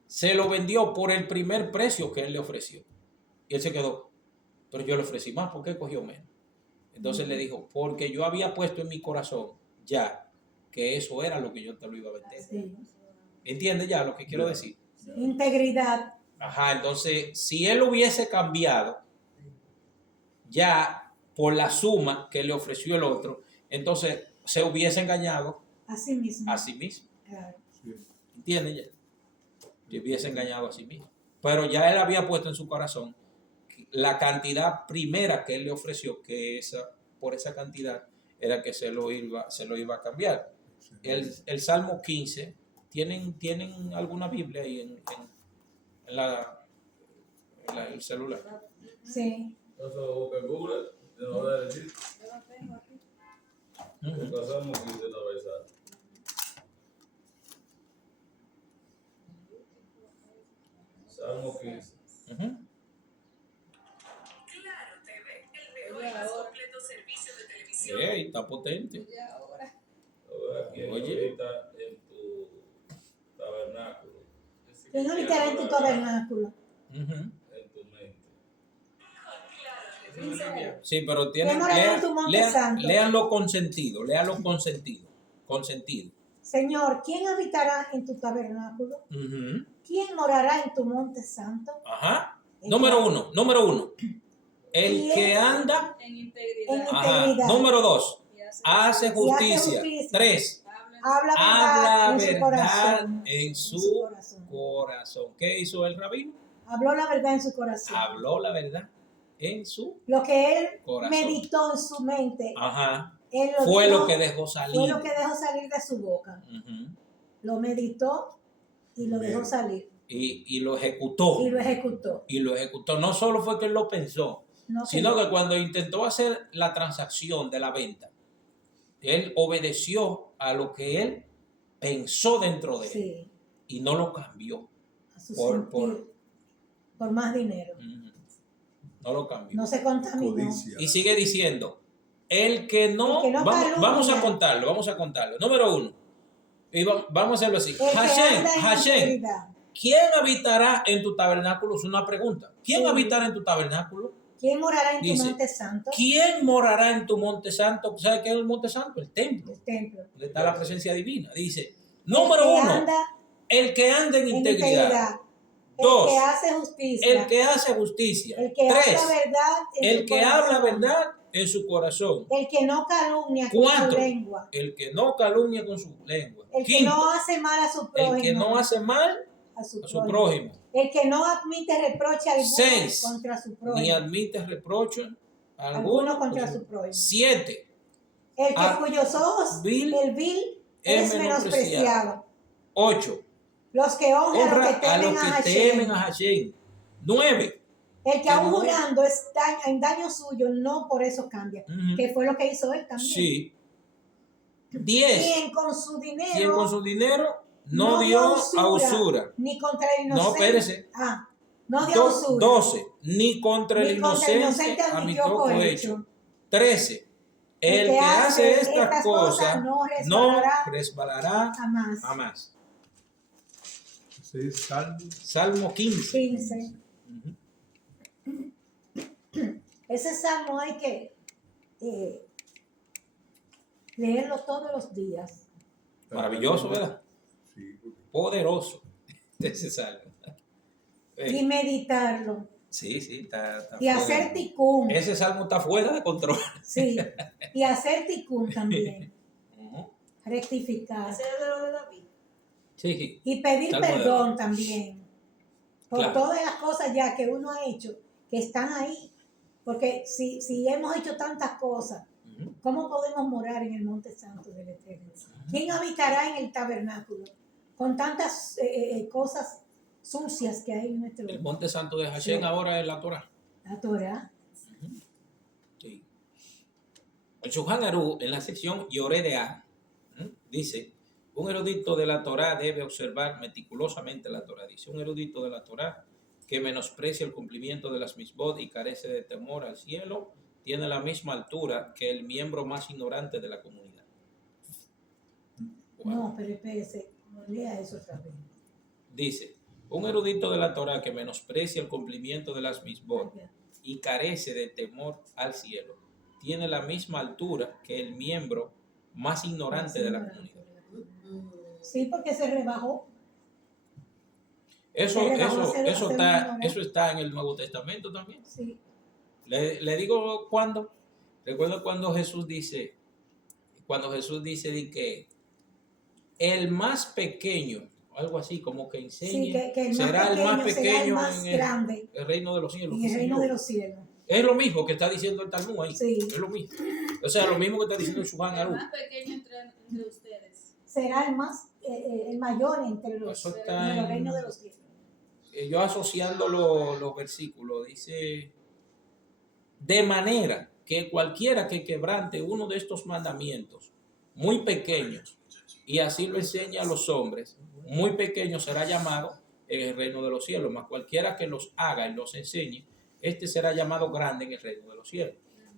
se lo vendió por el primer precio que él le ofreció. Y él se quedó, pero yo le ofrecí más, ¿por qué cogió menos? Entonces le dijo, porque yo había puesto en mi corazón ya que eso era lo que yo te lo iba a vender. Sí. ¿Entiendes ya lo que quiero decir? Integridad. Ajá, entonces, si él hubiese cambiado ya por la suma que le ofreció el otro, entonces se hubiese engañado Así mismo. a sí mismo. Claro. Sí. ¿Entiendes ya? Se hubiese engañado a sí mismo. Pero ya él había puesto en su corazón la cantidad primera que él le ofreció, que por esa cantidad era que se lo iba a cambiar. El Salmo 15, ¿tienen alguna Biblia ahí en el celular? Sí. Entonces, busca en Google, te lo voy a decir. Yo lo tengo aquí. Busca Salmo 15 la vez. Salmo 15. Ujú. Claro TV, el mejor y más completo servicio de televisión. Ey, está potente. Ya ahora. Lo veo aquí Oye. ahorita en tu tabernáculo. ¿Quién habitará en tu tabernáculo? Ujú. En tu mente. Sí, pero ¿Quién morará en tu monte santo? léanlo con sentido, léanlo con sentido. Con sentido. Señor, ¿quién habitará en tu tabernáculo? Ujú. ¿Quién morará en tu monte santo? Ajá. Número uno. El ¿Quién? que anda. En integridad. En Ajá. integridad. Número 2. Y hace Hace justicia. justicia. 3. Habla Habla verdad en su verdad corazón. en su corazón. corazón. ¿Qué hizo el rabino? Habló la verdad en su corazón. Habló la verdad en su Lo que él corazón. meditó en su mente, Ajá. él lo Fue dijo, lo que dejó salir. fue lo que dejó salir de su boca. Ujú. Lo meditó y lo dejó salir. y lo ejecutó. Y lo ejecutó. Y lo ejecutó. No solo fue que él lo pensó, No, sino que cuando intentó hacer la transacción de la venta, él obedeció a lo que él pensó dentro de él sí, y no lo cambió. a su Por- sentir, por- por más dinero. No lo cambió. No se contaminó. Codicia. Y sigue diciendo, el que no, El que no vamos, calumnia. vamos a contarlo. Número 1. Y vamos a hacerlo así. El que anda en Hashem, integridad. ¿quién habitará en tu tabernáculo? Es una pregunta. ¿Quién Sí. habitará en tu tabernáculo? ¿Quién morará en Dice, tu monte santo? ¿Quién morará en tu monte santo? ¿Sabes qué es el monte santo? El templo, El templo. donde está la presencia divina. Dice, El número que 1, anda el que anda en en integridad. El 2, que hace justicia. el que hace justicia. El que 3, habla verdad en el su que habla corazón. verdad en su corazón. El que no calumnia con su 4, lengua. el que no calumnia con su lengua. El que 5, no hace mal a su prójimo. el que no hace mal a su a su prójimo. prójimo. El que no admite reproche alguno 6, contra su ni prójimo. admite reproche Alguno alguno contra su prójimo. 7, El que Ah, cuyos ojos el vil es menospreciado. 8, Los que honran honra a los que a temen los a que temen Hashem. a Hashem. 9, El que aún no- jurando está en daño suyo, no por eso cambia. Que fue lo que hizo él también. sí. 10, Quien con su dinero quien con su dinero no dio a usura. ni contra el No, inocente. espérese. No dio a usura. 12, ni contra el Ni contra el inocente inocente admitió admitió cohecho. 13, el que hace estas cosas no resbalará jamás. jamás. Ese es Salmo. Salmo 15. 15. Ujú. Ese salmo hay que leerlo todos los días. Maravilloso, ¿verdad? Sí, porque Poderoso ese salmo. Y meditarlo. Sí, está Y hacer fuera. ticún. Ese salmo está fuera de control. Sí. Y hacer ticún también. Ujú. Rectificar. Ese es de lo de David. Sí, Y pedir Salmo de perdón también. Por Claro. todas las cosas ya que uno ha hecho, que están ahí. Porque si hemos hecho tantas cosas, Ujú. ¿cómo podemos morar en el monte santo del Eterno? ¿Quién habitará en el tabernáculo? Con tantas cosas sucias que hay en nuestro El monte santo de Hashem Sí. ahora es la Torah. la Torah. Sí. El Shulchan Aruch, en la sección Yoreh De'ah, dice, un erudito de la Torah debe observar meticulosamente la Torah. Dice, un erudito de la Torah que menosprecia el cumplimiento de las misbot y carece de temor al cielo, tiene la misma altura que el miembro más ignorante de la comunidad. Wow. No, pero espérese, lea eso otra vez. Dice, un erudito de la Torah que menosprecia el cumplimiento de las misbot y carece de temor al cielo, tiene la misma altura que el miembro más ignorante de la comunidad. Sí, porque se rebajó. Eso ignorante. está en el Nuevo Testamento también. Sí. Le digo cuándo. Recuerdo cuando Jesús dice de que el más pequeño, algo así como que enseñe, Sí, que el será el más pequeño será el más en grande el reino de los cielos. en qué el sé reino yo. de los cielos. Es lo mismo que está diciendo el Talmud ahí. Sí. Es lo mismo. O sea, lo mismo que está diciendo el Shulchan El Aruch. más pequeño entre ustedes. Será el mayor entre los, Eso en está el reino de los cielos. Yo asociando los versículos, dice, de manera que cualquiera que quebrante uno de estos mandamientos muy pequeños y así lo enseña a los hombres, muy pequeño será llamado en el reino de los cielos, mas cualquiera que los haga y los enseñe, este será llamado grande en el reino de los cielos.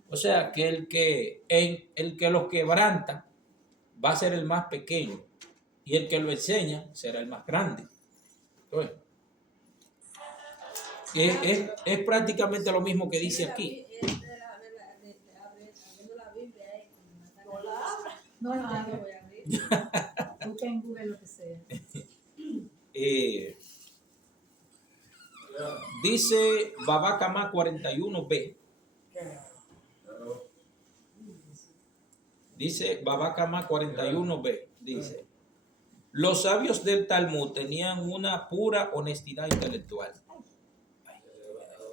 O sea, que el que los quebranta va a ser el más pequeño y el que lo enseña será el más grande. Entonces, es prácticamente lo mismo que dice aquí. Abriendo la Biblia ahí. No la abra. No, no, Ah, yo no. voy a abrir. Busca en Google lo que sea. Dice Babacamá 41b. Dice Babacamá 41b. Dice, los sabios del Talmud tenían una pura honestidad intelectual.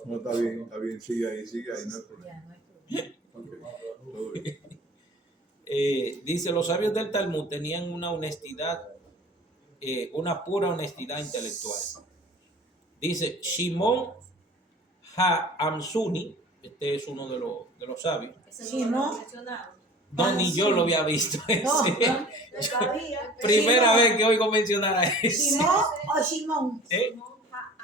no está bien, sigue ahí, no hay problema. Ya, no hay problema. Ok, todo bien. Dice, los sabios del Talmud tenían una honestidad, una pura honestidad intelectual. Dice Shimon Ha-Amsuni, este es uno de los sabios. Ese Sí, no lo ¿no? he mencionado. No, ni yo lo había visto. No, ese. no. Yo sabía. Primera Shimon. vez que oigo mencionar a ese. Shimon o Shimon. ¿Eh?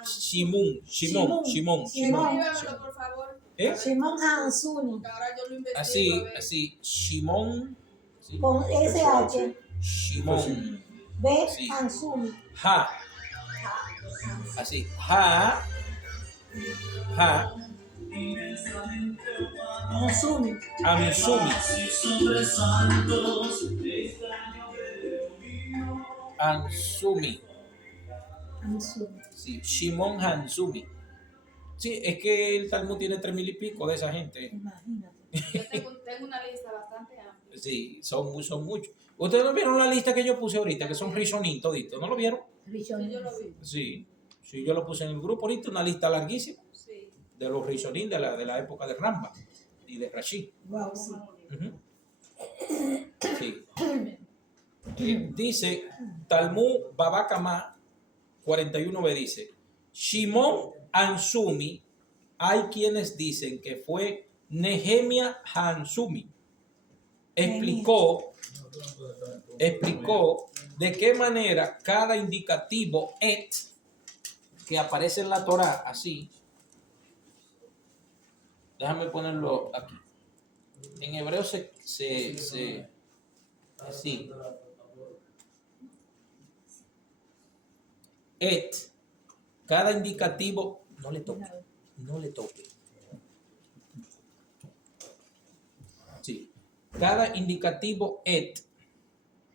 Shimon. Shimon. Escríbamelo, por favor. ¿Eh? Shimon Hansuni. Porque ahora yo lo investigo. Así, a ver. así. Shimon. ¿Sí? Con SH. Shimon. B. Sí. Hansuni. Ha. Así. Ha. Ha. Hansuni. Amsumi. Ansumi. Hansuni. Sí, Shimon Hansumi. Sí, es que el Talmud tiene 3,000 y pico de esa gente. Imagínate. Yo tengo una lista bastante amplia. Sí, son muchos. ¿Ustedes no vieron la lista que yo puse ahorita? Que son Rishonim toditos, ¿no lo vieron? Sí, yo lo vi. Sí, yo lo puse en el grupo ahorita, una lista larguísima Sí. de los Rishonim de la época de Ramba y de Rashi. Wow, sí. Ujú. Sí. Dice Talmud Baba Kama 41b dice Shimon Ansumi, hay quienes dicen que fue Nehemia Hansumi. Explicó de qué manera cada indicativo et que aparece en la Torah así. Déjame ponerlo aquí. En hebreo así. Et, cada indicativo, no le toque. Sí, cada indicativo et.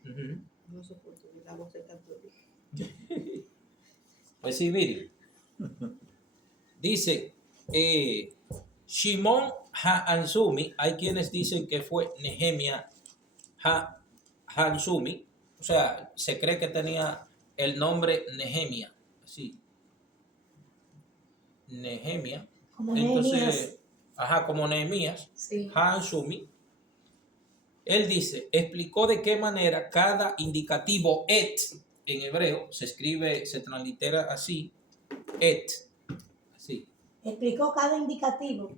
Ujú. No soporto la voz de tanto. Pues sí, mire. Dice, Shimon Ha-Ansumi, hay quienes dicen que fue Nehemia Ha-Ansumi, o sea, se cree que tenía el nombre Nehemia, así. Nehemia. Como Entonces, Nehemías. como Nehemías, Sí. Ha-Ansumi. Él dice, explicó de qué manera cada indicativo et en hebreo se escribe, se translitera así, et, así. Explicó cada indicativo.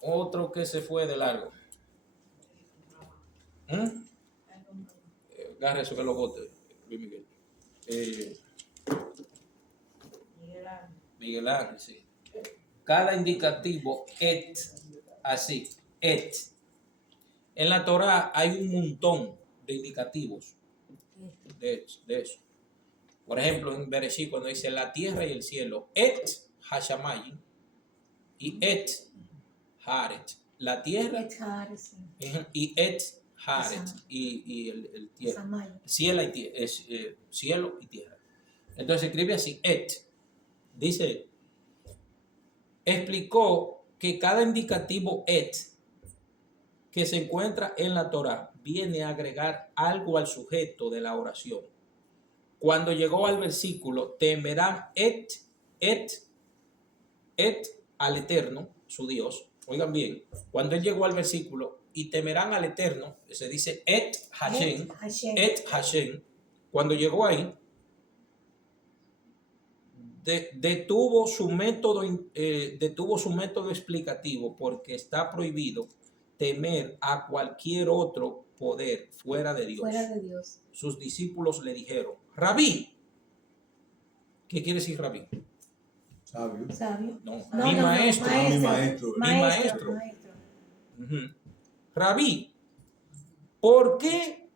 Otro que se fue de largo. Agarra eso que lo bote, Luis Miguel. Miguel Ángel, sí. Cada indicativo et, así, et. En la Torah hay un montón de indicativos de eso. Por ejemplo, en Bereshit, cuando dice la tierra y el cielo, et hashamayim y et haret. La tierra y et haret y el tierra. Cielo y tierra. Entonces se escribe así, et. Dice, explicó que cada indicativo et que se encuentra en la Torah viene a agregar algo al sujeto de la oración. Cuando llegó al versículo, temerán et al Eterno, su Dios. Oigan bien, cuando él llegó al versículo, y temerán al Eterno, se dice et Hashem. Cuando llegó ahí, detuvo su método explicativo, porque está prohibido temer a cualquier otro poder fuera de Dios. Sus discípulos le dijeron, Rabí. ¿Qué quiere decir Rabí? Sabio. No, No, mi no, maestro. Mi maestro. Mi maestro. Ujú. Rabí, ¿por qué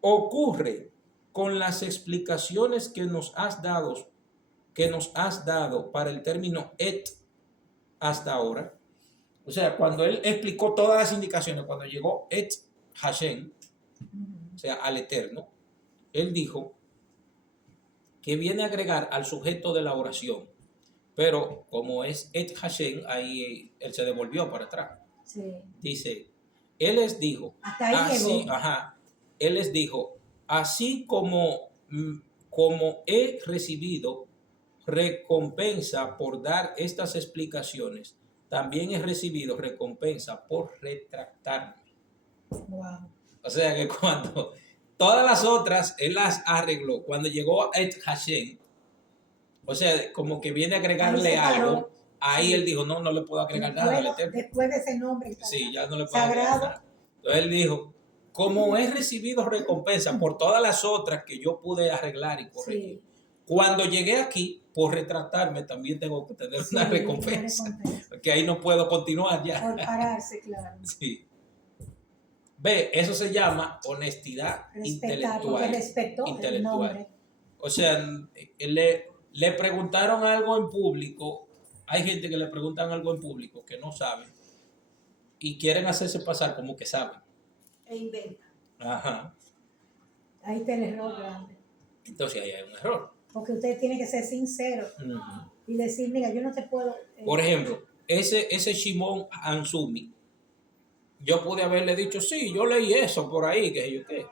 ocurre con las explicaciones que nos has dado para el término et hasta ahora? O sea, cuando él explicó todas las indicaciones, cuando llegó et Hashem, o sea, al Eterno, él dijo que viene a agregar al sujeto de la oración, pero como es et Hashem, ahí él se devolvió para atrás. Sí. Dice, él les dijo, hasta ahí así, llegó. él les dijo, así como he recibido recompensa por dar estas explicaciones, también he recibido recompensa por retractarme. Wow. O sea que cuando todas las otras él las arregló, cuando llegó a Et Hashem, O sea, como que viene a agregarle Ahí se paró. algo. Ahí él dijo, no le puedo agregar nada al Eterno. Después de ese nombre Sí, ya no le puedo agregar sagrado, nada. Entonces él dijo, como he recibido recompensa por todas las otras que yo pude arreglar y corregir, sí, cuando llegué aquí, por retratarme, también tengo que tener sí, una recompensa. una recompensa. Porque ahí no puedo continuar ya. Por pararse, claro. Sí. Ve, eso se llama honestidad Respetar, porque intelectual. respetó el intelectual. nombre. O sea, le preguntaron algo en público. Hay gente que le preguntan algo en público que no saben y quieren hacerse pasar como que saben. E inventa. Ajá. Ahí está el error grande. Entonces ahí hay un error. Porque usted tiene que ser sincero Ujú. y decir, mira, yo no te puedo... Por ejemplo, ese Shimon Ansumi, yo pude haberle dicho, sí, yo leí eso por ahí, que yo qué.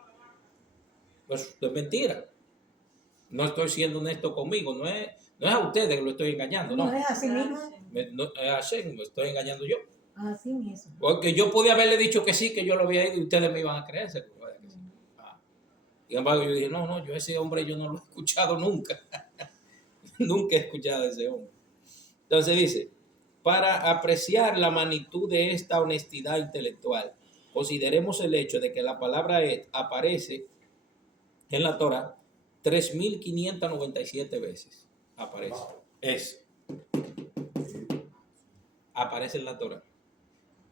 Pues es mentira. No estoy siendo honesto conmigo, no es a ustedes que lo estoy engañando, no no. es así mismo, No es a Hashem, me estoy engañando yo. así mismo. Porque yo pude haberle dicho que sí, que yo lo había ido y ustedes me iban a creer. Que sí. Sin embargo, yo dije, no, yo ese hombre yo no lo he escuchado nunca. Nunca he escuchado a ese hombre. Entonces dice, para apreciar la magnitud de esta honestidad intelectual, consideremos el hecho de que la palabra et aparece en la Torah 3.597 veces. Aparece. Aparece en la Torah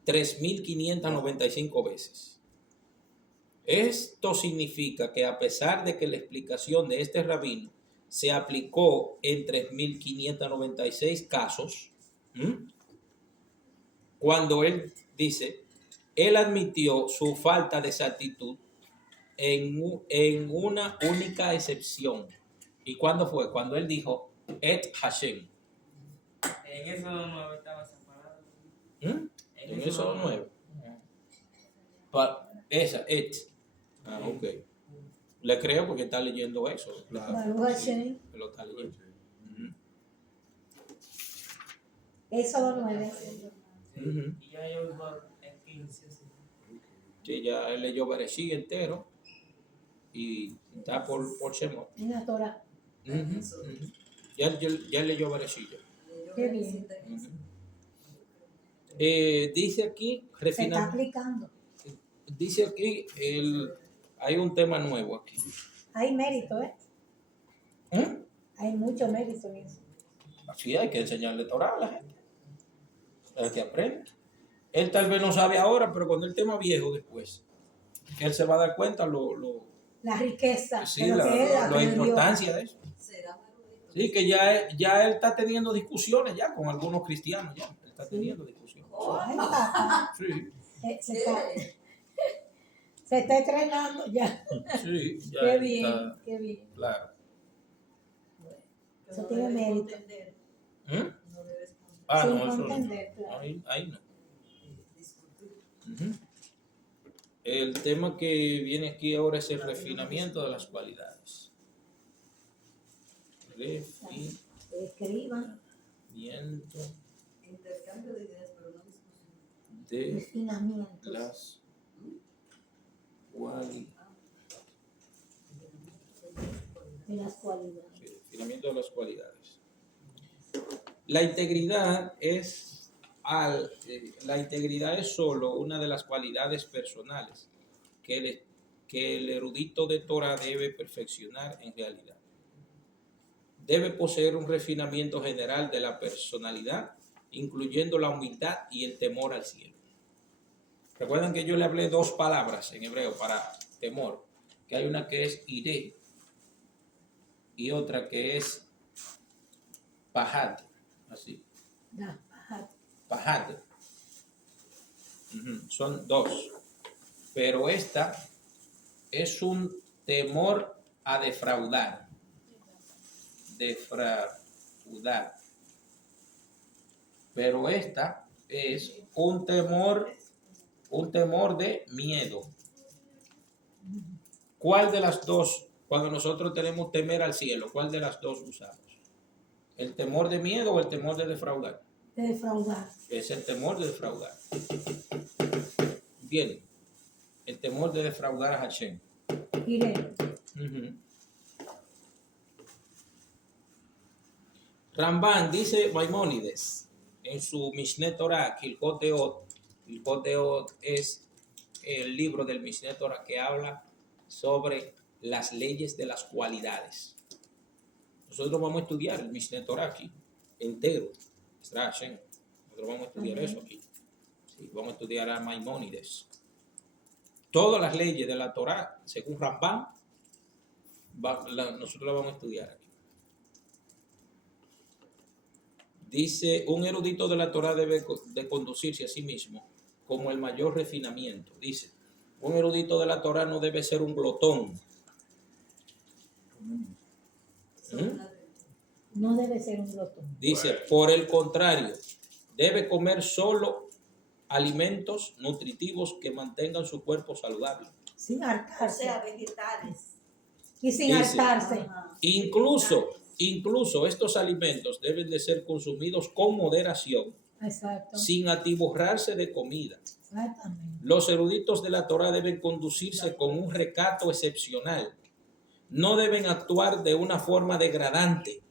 3.595 veces. Esto significa que a pesar de que la explicación de este rabino se aplicó en 3.596 casos, cuando él dice, él admitió su falta de exactitud en una única excepción. ¿Y cuándo fue? Cuando él dijo, Et Hashem. En eso no estaba separado. En eso 9. Esa, Et. Ok. Le creo porque está leyendo eso. Baruch Hashem, Lo está leyendo. Éxodo 9. Y ya yo en 15. Sí, ya él leyó Bereshit entero y está por Shemot. En la Torah. Ya leyó Bereshit. Qué bien. Dice aquí, Se está aplicando. dice aquí, hay un tema nuevo aquí. Hay mérito, ¿eh? Hay mucho mérito en eso. Así hay que enseñarle Torah a la gente. El que aprende. Él tal vez no sabe ahora, pero cuando el tema viejo después, él se va a dar cuenta La riqueza sí, de lo que él la aprendió. importancia de eso. Sí, que ya él está teniendo discusiones ya con algunos cristianos, ya. Él está teniendo discusiones. Ay, papá. Sí, Se está entrenando ya. sí, ya Qué él bien, está, qué bien. claro. Eso tiene mérito. Ah, Sin no, eso contender, no. claro. Ahí no. El tema que viene aquí ahora es el refinamiento de las cualidades. Escriban. Intercambio de ideas, pero no discusión. De Refinamiento. las cualidades. De las cualidades. Sí, refinamiento de las cualidades. La integridad es solo una de las cualidades personales que el erudito de Torah debe perfeccionar en realidad. Debe poseer un refinamiento general de la personalidad, incluyendo la humildad y el temor al cielo. Recuerden que yo le hablé dos palabras en hebreo para temor, que hay una que es iré y otra que es pahad, así. Pahad. Son dos. Pero esta es un temor a defraudar. Pero esta es un temor de miedo. ¿Cuál de las dos, cuando nosotros tenemos temer al cielo, cuál de las dos usamos? ¿El temor de miedo o el temor de defraudar? De defraudar. Es el temor de defraudar. Bien, el temor de defraudar a Hashem. Iré. Ramban, dice Maimónides, en su Mishneh Torah, Hilkot Deot. Hilkot Deot es el libro del Mishneh Torah que habla sobre las leyes de las cualidades. Nosotros vamos a estudiar el Mishneh Torah aquí, entero. Nosotros vamos a estudiar eso aquí. Sí, vamos a estudiar a Maimónides. Todas las leyes de la Torah, según Ramban, nosotros las vamos a estudiar aquí. Dice, un erudito de la Torah debe de conducirse a sí mismo como el mayor refinamiento. Dice, un erudito de la Torah no debe ser un glotón. No debe ser un glotón. Dice, por el contrario, debe comer solo alimentos nutritivos que mantengan su cuerpo saludable. Sin O hartarse. sea, vegetales. Y sin Dice, hartarse. Ajá. Incluso estos alimentos deben de ser consumidos con moderación, Exacto. sin atiborrarse de comida. Exactamente. Los eruditos de la Torah deben conducirse con un recato excepcional. No deben actuar de una forma degradante,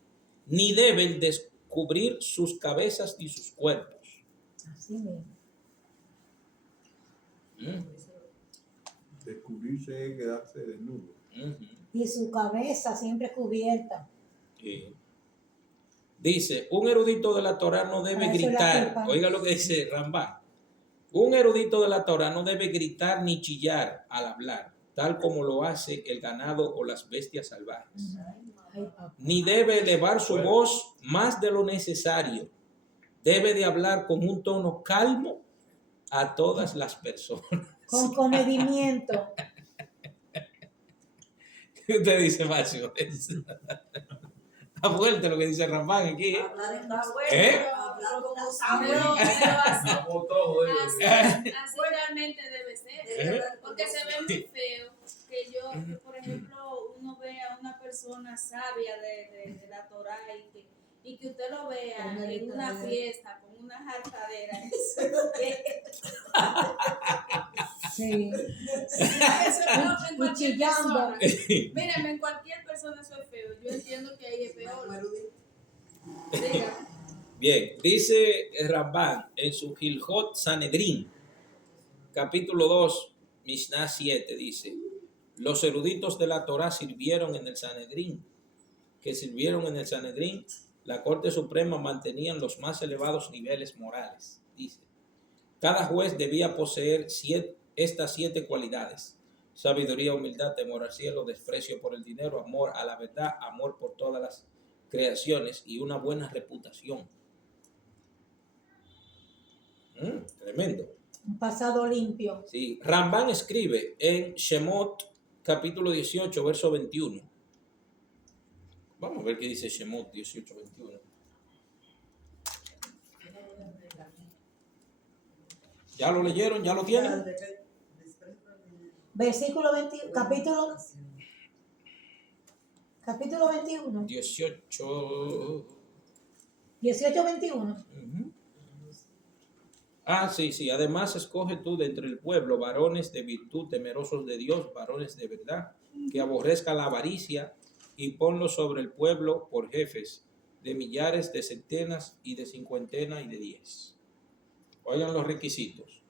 ni deben descubrir sus cabezas ni sus cuerpos. Así mismo. Descubrirse es quedarse desnudo. Y su cabeza siempre cubierta. Sí. Dice, un erudito de la Torah no debe Para eso la gritar. culpa. Oiga lo que dice Rambam. Un erudito de la Torah no debe gritar ni chillar al hablar, tal como lo hace el ganado o las bestias salvajes. Ay, papá. Ni debe elevar su voz más de lo necesario. Debe de hablar con un tono calmo a todas las personas. Con comedimiento. ¿Qué usted dice, Macho? Está fuerte lo que dice Rambam aquí. Hablar está bueno. ¿Eh? Hablar como Pero sabio. así, Estamos todos, así realmente debe ser. Debe hablar Porque como se ve muy feo que por ejemplo, uno vea a una persona sabia de la Torah y que usted lo vea en una fiesta con una jartadera. Sí. Eso no, en Y cualquier chillando. persona. Mírame, en cualquier persona eso es feo. Yo entiendo que ahí es peor. Dígame. Bien, dice Rambam en su Hilhot Sanedrín, capítulo 2, Mishnah 7, dice, los eruditos de la Torah sirvieron en el Sanedrín, la Corte Suprema mantenían los más elevados niveles morales. Dice, cada juez debía poseer estas 7 cualidades: sabiduría, humildad, temor al cielo, desprecio por el dinero, amor a la verdad, amor por todas las creaciones y una buena reputación. Tremendo. Un pasado limpio. Sí. Rambam escribe en Shemot, capítulo 18, verso 21. Vamos a ver qué dice Shemot 18, 21. ¿Ya lo leyeron? ¿Ya lo tienen? Versículo 21, capítulo 21. 18. 18-21. Sí. Además, escoge tú de entre el pueblo varones de virtud, temerosos de Dios, varones de verdad, que aborrezcan la avaricia, y ponlos sobre el pueblo por jefes, de millares, de centenas y de cincuentena y de 10. Oigan los requisitos.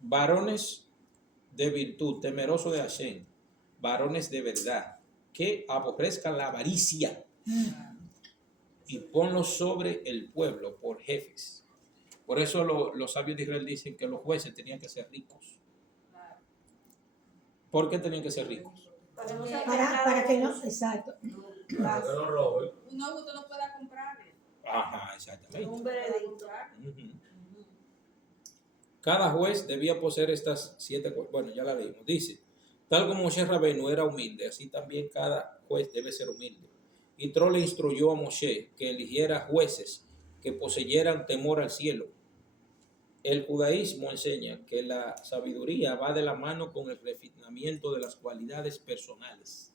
Varones de virtud, temerosos de Hashem, varones de verdad, que aborrezcan la avaricia, y ponlos sobre el pueblo por jefes. Por eso los sabios de Israel dicen que los jueces tenían que ser ricos. ¿Por qué tenían que ser ricos? Para que no, exacto. Que no roben. No, usted no pueda comprar. Ajá, exactamente. Un veredicto. Cada juez debía poseer estas 7 cosas. Bueno, ya la leímos. Dice, tal como Moshe Rabbeinu era humilde, así también cada juez debe ser humilde. Y Tro le instruyó a Moshe que eligiera jueces que poseyeran temor al cielo. El judaísmo enseña que la sabiduría va de la mano con el refinamiento de las cualidades personales.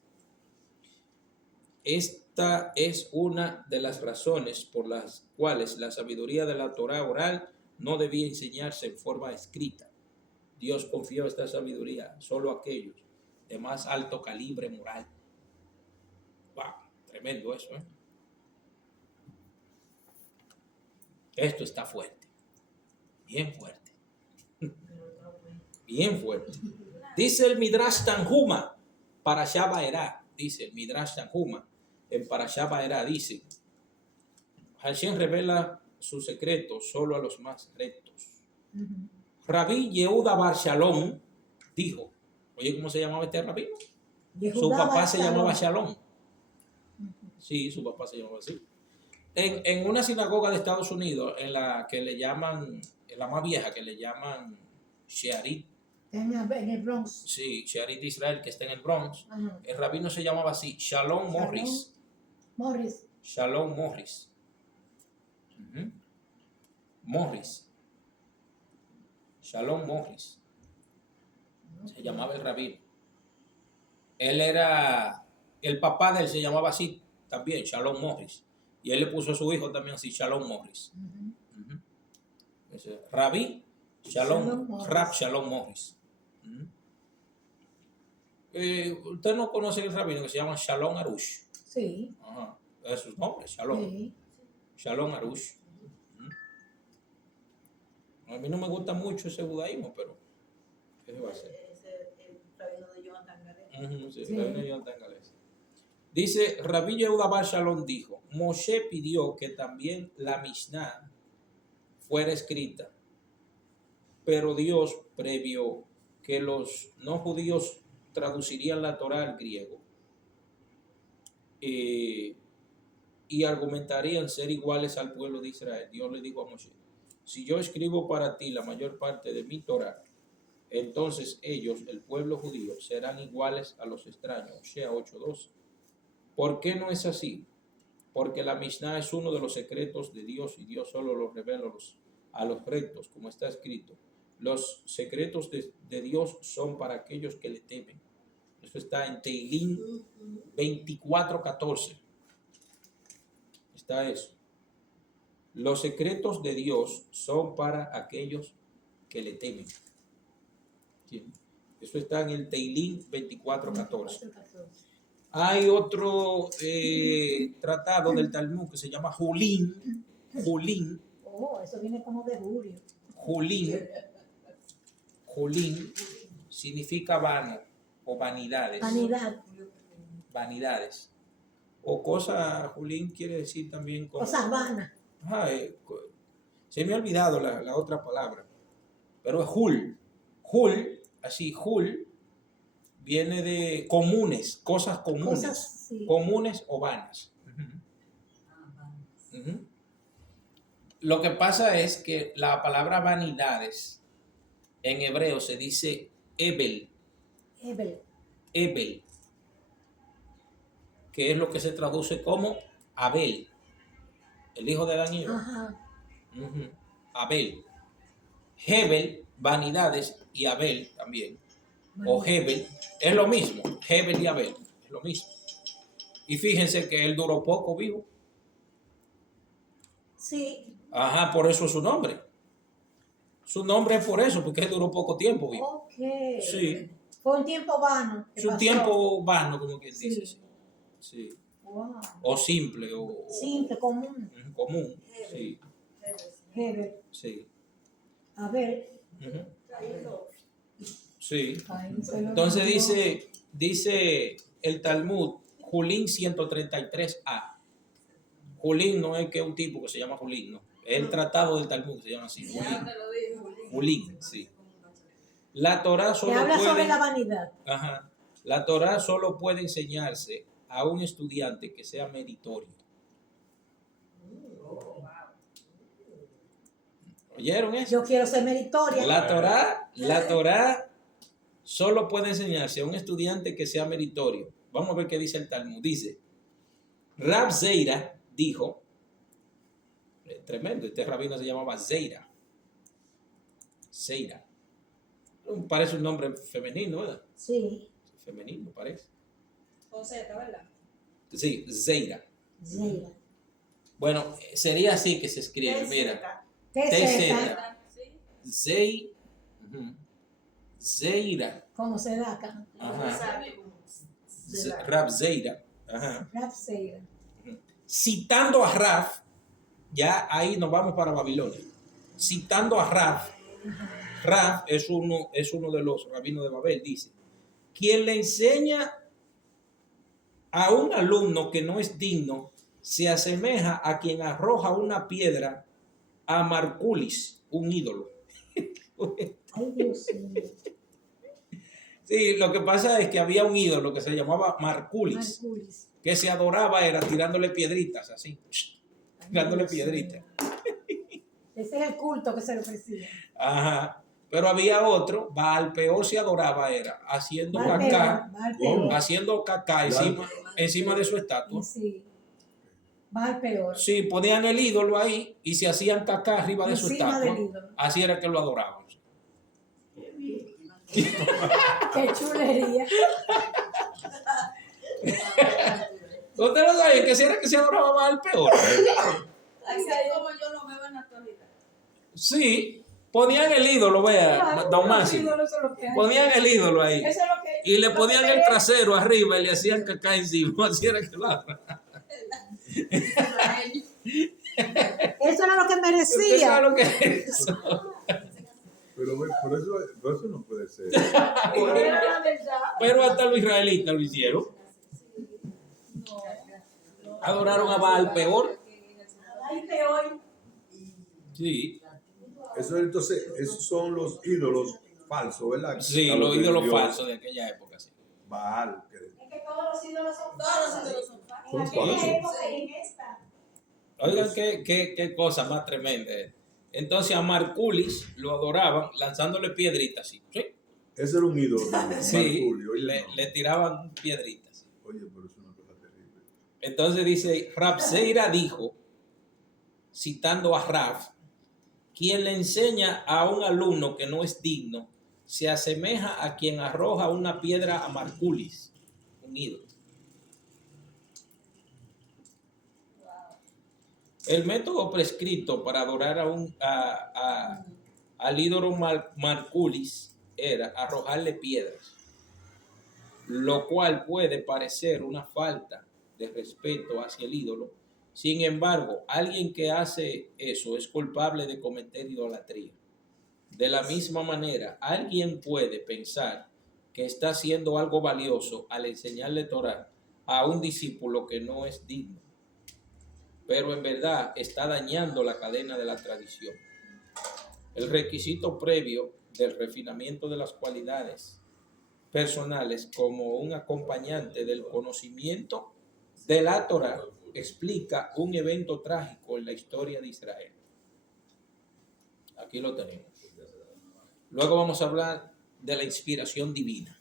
Esta es una de las razones por las cuales la sabiduría de la Torah oral no debía enseñarse en forma escrita. Dios confió esta sabiduría solo a aquellos de más alto calibre moral. Wow, Tremendo eso, ¿eh? Esto está fuerte. Bien fuerte. Bien fuerte. Dice el Midrash Tanhuma, Parashá Vaerá, dice el Midrash Tanhuma, en Parashá Vaerá dice, Hashem revela sus secretos solo a los más rectos. Rabí Yehuda Bar Shalom dijo, oye, ¿cómo se llamaba este rabino? Su papá se llamaba Shalom. Sí, su papá se llamaba así. En una sinagoga de Estados Unidos, en la que le llaman, en la más vieja, que le llaman Shearit, En el Bronx. sí, Shearit de Israel, que está en el Bronx, Ajá. el rabino se llamaba así, Shalom Morris. Morris. Shalom Morris. Ujú. Morris. Shalom Morris. Se llamaba el rabino. Él era, el papá de él se llamaba así también, Shalom Morris. Y él le puso a su hijo también así, Shalom Morris. Ujú. Ese, Rabí Shalom Morris. Rab Shalom Morris. Ujú. Usted no conoce el rabino que se llama Shalom Arush. Sí. Ajá. Es su nombre, Shalom. Sí. Shalom Arush. A mí no me gusta mucho ese judaísmo, pero ¿qué se va a hacer? El rabino de Jonathan Gareth. Sí, Sí. rabino Jonathan Gales. Dice, Rabí Yehuda Bar Shalom dijo, Moshe pidió que también la Mishnah fuera escrita, pero Dios previó que los no judíos traducirían la Torá al griego y argumentarían ser iguales al pueblo de Israel. Dios le dijo a Moshe, si yo escribo para ti la mayor parte de mi Torá, entonces ellos, el pueblo judío, serán iguales a los extraños. Osea 8:12. ¿Por qué no es así? Porque la Mishnah es uno de los secretos de Dios y Dios solo los revela a los rectos, como está escrito. Los secretos de Dios son para aquellos que le temen. Eso está en Teilín 24:14. Está eso. Los secretos de Dios son para aquellos que le temen. ¿Sí? Eso está en el Teilín 24:14. Hay otro tratado del Talmud que se llama Julín. Julín. Oh, eso viene como de Julio. Julín. Julín significa vano o vanidades. Vanidad. Vanidades. O cosa, Julín quiere decir también Cosas vanas. Ajá, se me ha olvidado la otra palabra, pero es Jul. Jul, así, Jul, viene de comunes, cosas comunes. Cosas, sí. Comunes o vanas. Ujú. Lo que pasa es que la palabra vanidades en hebreo se dice Ebel, Ebel. que es lo que se traduce como Abel, el hijo de Adán y Eva. Ajá. Ujú. Abel. Hebel, vanidades, y Abel también. O Hebel, es lo mismo. Hebel y Abel, es lo mismo. Y fíjense que él duró poco vivo. Sí. Ajá, por eso es su nombre. Su nombre es por eso, porque él duró poco tiempo vivo. Ok. Sí. Fue un tiempo vano. que Es un pasó. tiempo vano, como quien Sí. dice. Sí. Sí. Wow. O simple, o Simple, común. común. Sí. Hebel. Sí. A ver. Ujú. Sí. Caín se lo Entonces dio. dice el Talmud, Julín 133a. Julín no es que un tipo que se llama Julín, no. Es el tratado del Talmud que se llama así. Ya Julín. te lo digo. Julín, sí. La Torá Que solo habla sobre puede, la vanidad. ajá, la Torá solo puede enseñarse a un estudiante que sea meritorio. ¿Oyeron eso? Yo quiero ser meritoria. La Torá solo puede enseñarse a un estudiante que sea meritorio. Vamos a ver qué dice el Talmud. Dice, Rab Zeira dijo, tremendo, este rabino se llamaba Zeira. Zeira. Parece un nombre femenino, ¿verdad? Sí. Femenino, parece. Con Z, ¿verdad? Sí, Zeira. Zeira. Bueno, sería así que se escribe, mira. TZ. Sí. Zei, Zeira. Como se da acá. Ajá. Exacto. Rab Zeira. Ajá. Rab Seira. Citando a Raf, ya ahí nos vamos para Babilonia. Citando a Raf, Raf es uno de los rabinos de Babel, dice, quien le enseña a un alumno que no es digno, se asemeja a quien arroja una piedra a Marculis, un ídolo. Ay, Dios mío. Sí, lo que pasa es que había un ídolo que se llamaba Marculis, Marculis. que se adoraba, era tirándole piedritas, así, tirándole Dios mío. piedritas. Ese es el culto que se le ofrecía. Ajá. Pero había otro, Baal Peor se adoraba, era haciendo Baal cacá, Peor, Baal ¿Cómo? Peor. haciendo cacá encima de su estatua. Sí. Baal Peor. Sí, ponían el ídolo ahí y se hacían cacá arriba de su Encima estatua. del ídolo. Así era que lo adoraban. Qué chulería. ¿Usted no sabe que si era que se adoraba Baal Peor? Así es como yo lo veo en la actualidad. Sí, ponían el ídolo, vea, Claro, don los Máximo. ídolos son lo que hay. Ponían el ídolo ahí. Eso es lo que, Y le lo ponían que el me- trasero arriba y le hacían cacá encima. Así era que lo adoraban. Eso era lo que ¿Usted merecía. sabe lo que es eso? Pero por eso no puede ser. Era la verdad. Pero hasta los israelitas lo hicieron. Adoraron a Baal Peor. Baal Peor. Sí, Eso entonces, esos son los ídolos falsos, ¿verdad? sí, A lo los que ídolos Dios- falsos de aquella época. Sí. Baal. Es que todos los ídolos son Todos los falsos. ídolos son falsos. En Son aquella falsos. época y en esta. Oigan, qué cosa más tremenda. Entonces a Marculis lo adoraban lanzándole piedritas. Sí, Ese era un ídolo. sí, Marculio, oye, le, no. le tiraban piedritas. Oye, pero es una cosa terrible. Entonces dice, Rabseira dijo, citando a Raf, quien le enseña a un alumno que no es digno, se asemeja a quien arroja una piedra a Marculis, un ídolo. El método prescrito para adorar al ídolo Marculis era arrojarle piedras, lo cual puede parecer una falta de respeto hacia el ídolo. Sin embargo, alguien que hace eso es culpable de cometer idolatría. De la misma manera, alguien puede pensar que está haciendo algo valioso al enseñarle Torah a un discípulo que no es digno, pero en verdad está dañando la cadena de la tradición. El requisito previo del refinamiento de las cualidades personales como un acompañante del conocimiento de la Torah explica un evento trágico en la historia de Israel. Aquí lo tenemos. Luego vamos a hablar de la inspiración divina.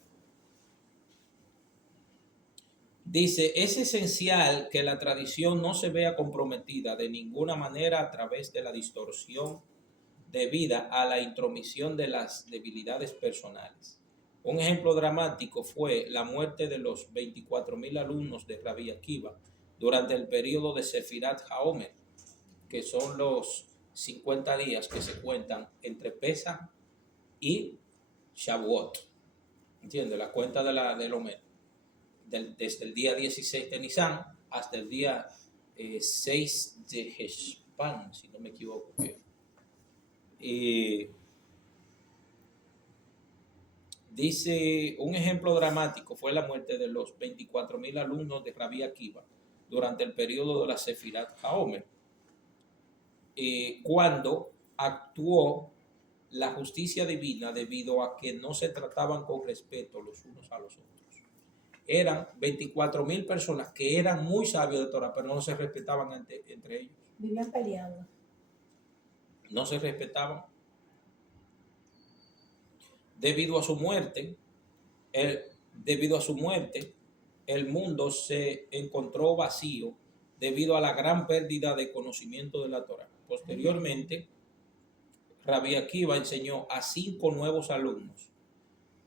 Dice, es esencial que la tradición no se vea comprometida de ninguna manera a través de la distorsión debida a la intromisión de las debilidades personales. Un ejemplo dramático fue la muerte de los 24,000 alumnos de Rabbi Akiva durante el periodo de Sefirat HaOmer, que son los 50 días que se cuentan entre Pesach y Shavuot. ¿Entiendes? La cuenta del Omer. Desde el día 16 de Nisan hasta el día 6 de Heshvan, si no me equivoco. Dice, un ejemplo dramático fue la muerte de los 24,000 alumnos de Rabbi Akiva durante el periodo de la Sefirat HaOmer, cuando actuó la justicia divina debido a que no se trataban con respeto los unos a los otros. Eran 24,000 personas que eran muy sabios de Torah, pero no se respetaban entre ellos. Vivían peleando. No se respetaban. Debido a su muerte, el mundo se encontró vacío debido a la gran pérdida de conocimiento de la Torah. Posteriormente, Rabbi Akiva enseñó a 5 nuevos alumnos,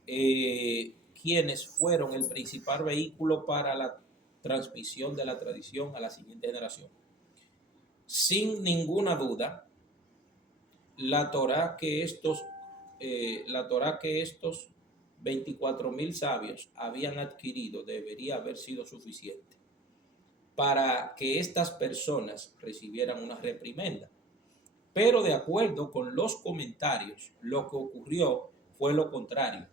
quienes fueron el principal vehículo para la transmisión de la tradición a la siguiente generación. Sin ninguna duda, la Torah que estos 24,000 sabios habían adquirido debería haber sido suficiente. para que estas personas recibieran una reprimenda. Pero de acuerdo con los comentarios, lo que ocurrió fue lo contrario.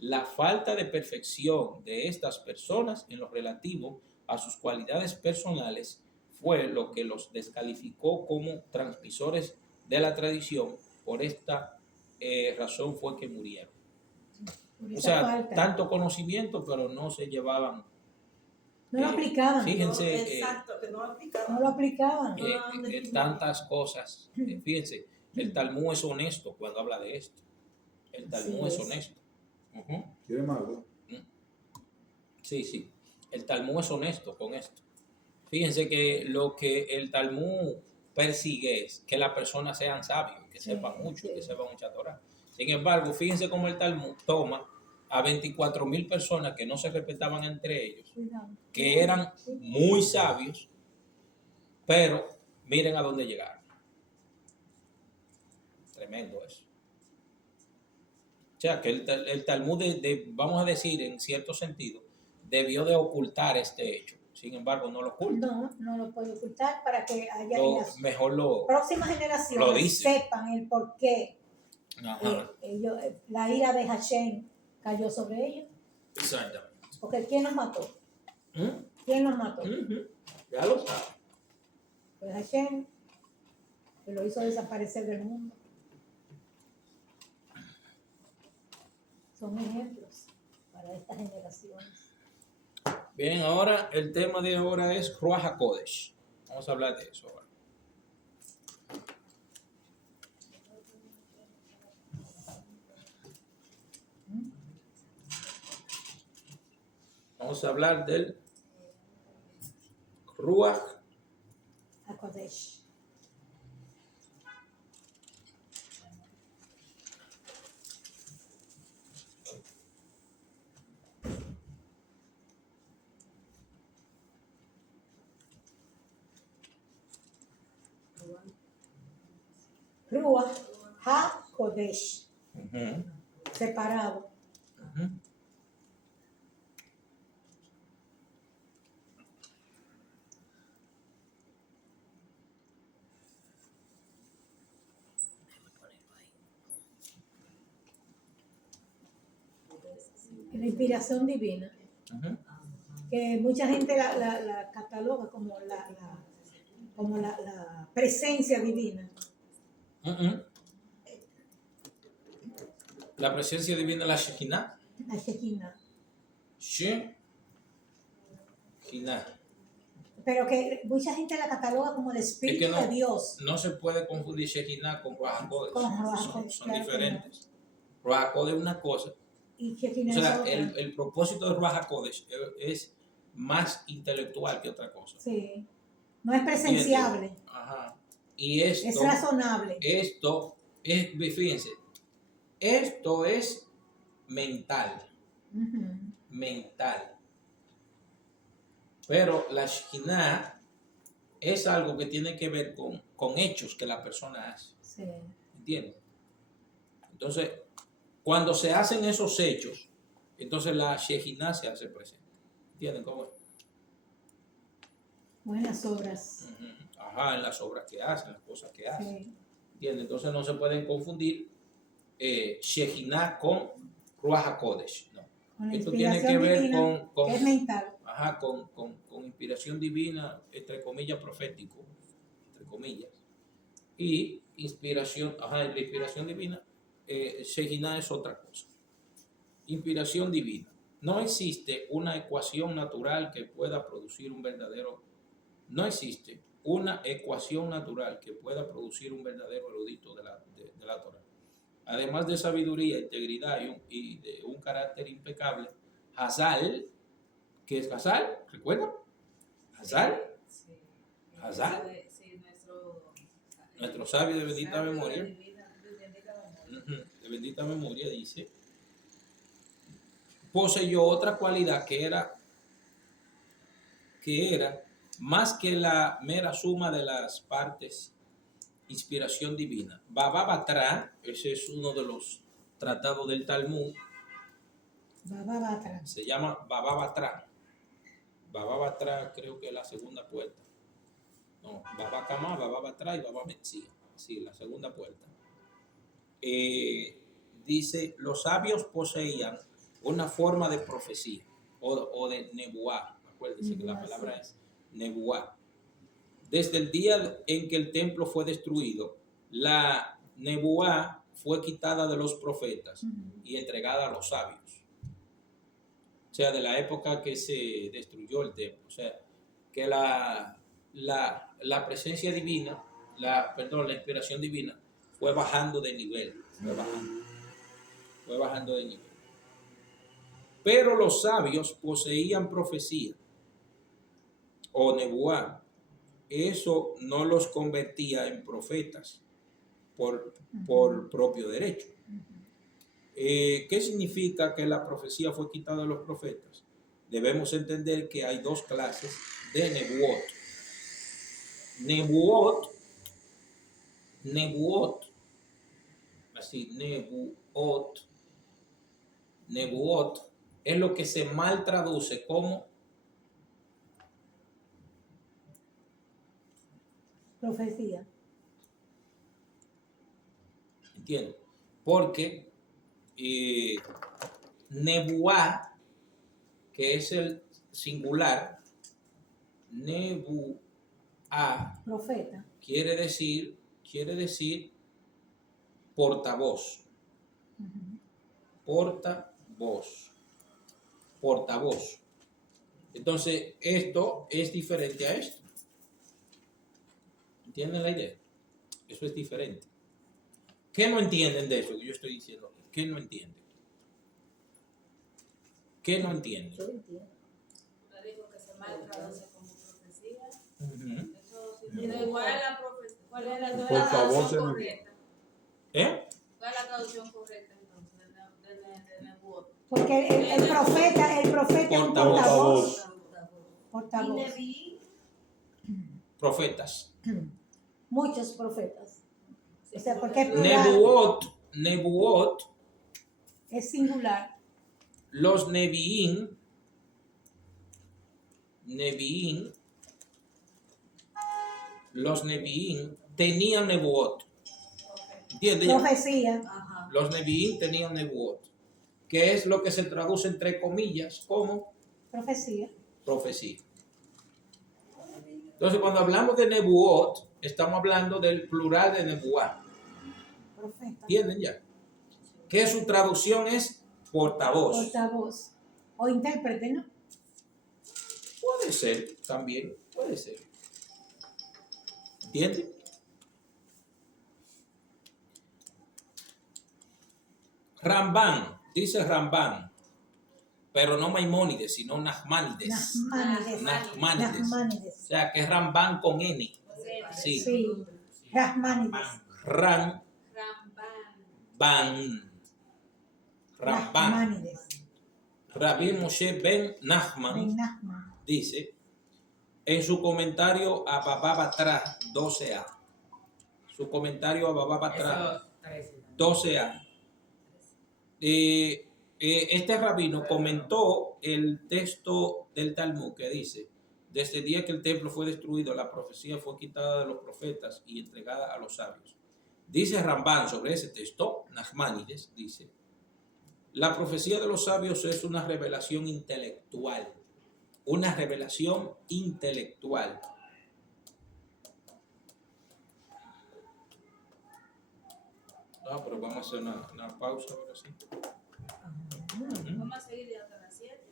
La falta de perfección de estas personas en lo relativo a sus cualidades personales fue lo que los descalificó como transmisores de la tradición. Por esta razón fue que murieron. Por O esa sea, falta. tanto conocimiento, pero no se llevaban. No lo aplicaban. Fíjense, Exacto, que no aplicaban. No lo aplicaban. tantas cosas. Fíjense, el Talmud es honesto cuando habla de esto. El Talmud Así es es. honesto. Ujú. ¿Quiere más? ¿No? Sí, sí. El Talmud es honesto con esto. Fíjense que lo que el Talmud persigue es que las personas sean sabios, que Sí, sepan mucho, sí. que sepan mucha Torah. Sin embargo, fíjense cómo el Talmud toma a 24,000 personas que no se respetaban entre ellos, Cuidado. que eran muy sabios, pero miren a dónde llegaron. Tremendo eso. O sea, que el Talmud, vamos a decir, en cierto sentido, debió de ocultar este hecho. Sin embargo, no lo oculta. No lo puede ocultar para que haya las Mejor lo... próximas lo generaciones dice. sepan el por qué Ajá, la ira de Hashem cayó sobre ellos. exactamente. Porque ¿quién los mató? ¿Mm? ¿Quién los mató? Ujú. Ya lo sabes. Pues Hashem, que lo hizo desaparecer del mundo. Son ejemplos para estas generaciones. Bien, ahora el tema de ahora es Ruach HaKodesh. Vamos a hablar de eso ahora. Vamos a hablar del Ruach HaKodesh. Ruach HaKodesh. Ujú, Separado. ujú. La inspiración divina. Ujú. Que mucha gente la cataloga como la presencia divina. Ujú. La presencia divina de la Shekinah. La Shekinah. Shekinah. Pero que mucha gente la cataloga como el Espíritu Es que no- de Dios. No se puede confundir Shekinah con Ruach HaKodesh. Con Ruach Son HaKodesh, claro que diferentes. Ruach HaKodesh es una cosa. Y O Shekinah es sea, otra. el propósito de Ruach HaKodesh es más intelectual que otra cosa. Sí. No es presenciable. Ajá. Y Es razonable. fíjense, esto es mental. Ujú. Mental. Pero la Shekinah es algo que tiene que ver con hechos que la persona hace. Sí. ¿Entiendes? Entonces, cuando se hacen esos hechos, entonces la Shekinah se hace presente. ¿Entienden cómo es? Buenas obras. Ujú. Ajá, en las obras que hacen, las cosas que hacen. Sí. ¿Entiendes? Entonces no se pueden confundir Shekinah con Ruach HaKodesh. No. Con la Esto tiene que inspiración ver divina, con, que es mental. ajá, con inspiración divina, entre comillas, profético, entre comillas. Y inspiración, ajá, la inspiración divina, Shekinah es otra cosa. Inspiración divina. No existe una ecuación natural que pueda producir un verdadero, no existe una ecuación natural que pueda producir un verdadero erudito de la Torah. Además de sabiduría, integridad y de un carácter impecable, Hazal, ¿qué es Hazal? ¿Recuerdan? Hazal, Sí. Hazal, Sí, nuestro sabio de bendita sabio de memoria, bendita memoria. de bendita memoria, dice, poseyó otra cualidad que era más que la mera suma de las partes, inspiración divina. Baba Batra, ese es uno de los tratados del Talmud, Baba Batra. se llama Baba Batra. Baba Batra creo que es la segunda puerta. No, Baba Kama, Baba Batra y Baba Metzia. Sí, la segunda puerta. Dice, los sabios poseían una forma de profecía o de nebuá. Acuérdense que la palabra es nebuá. Desde el día en que el templo fue destruido, la nebuá fue quitada de los profetas y entregada a los sabios. O sea, de la época que se destruyó el templo. O sea, que la presencia divina, la inspiración divina fue bajando de nivel. Fue bajando de nivel. Pero los sabios poseían profecía o nebuá. Eso no los convertía en profetas por propio derecho. ¿Qué significa que la profecía fue quitada de los profetas? Debemos entender que hay dos clases de nebuot. Nebuot, así, nebuot es lo que se mal traduce como Profecía. ¿entiendes? Porque nebuá, que es el singular, nebuá, Profeta. quiere decir portavoz. Portavoz. Entonces, esto es diferente a esto. ¿Entienden la idea? Eso es diferente. ¿Qué no entienden de eso que yo estoy diciendo? ¿Qué no entienden? ¿Qué no entienden? Yo entiendo. Usted dijo que se mal traduce como profecía. Eso sí. Pero ¿cuál es la profecía? ¿Cuál es la traducción correcta? ¿Cuál es la traducción correcta entonces de Nebuot? Porque el profeta es un portavoz. Portavoz. Profetas. Muchos profetas. O sea, porque es plural. Nebuot, Es singular. los Nevi'im tenían Nebuot. ¿Entiendes? Profecía. Los Nevi'im tenían Nebuot, que es lo que se traduce entre comillas como Profecía. profecía. Entonces, cuando hablamos de Nebuot, estamos hablando del plural de Nebuá. Profeta. ¿Entienden ya? Que su traducción es portavoz. Portavoz. O intérprete, ¿no? Puede ser, también, puede ser. ¿Entienden? Rambán, dice Rambán, pero no Maimónides, sino Nachmanides. Nachmanides. O sea, que es Rambán con N. Sí. Sí. Nachmanides. Rambán. Rabbi Moshe ben Nachman dice en su comentario a Baba Batra 12a. Su comentario a Baba Batra 12a. Este rabino comentó el texto del Talmud que dice: desde el día que el templo fue destruido, la profecía fue quitada de los profetas y entregada a los sabios. Dice Rambán sobre ese texto, Nachmanides dice: la profecía de los sabios es una revelación intelectual. Una revelación intelectual. No, pero vamos a hacer una pausa ahora sí. Vamos a seguir ya hasta las 7.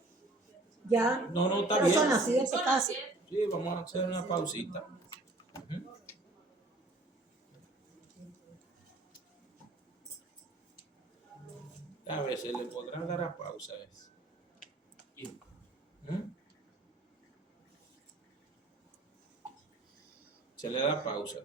Ya. No, está Pero bien. son las 7 casi. Sí, vamos a hacer una pausita. A ver, se le podrá dar a pausa eso. Se le da pausa.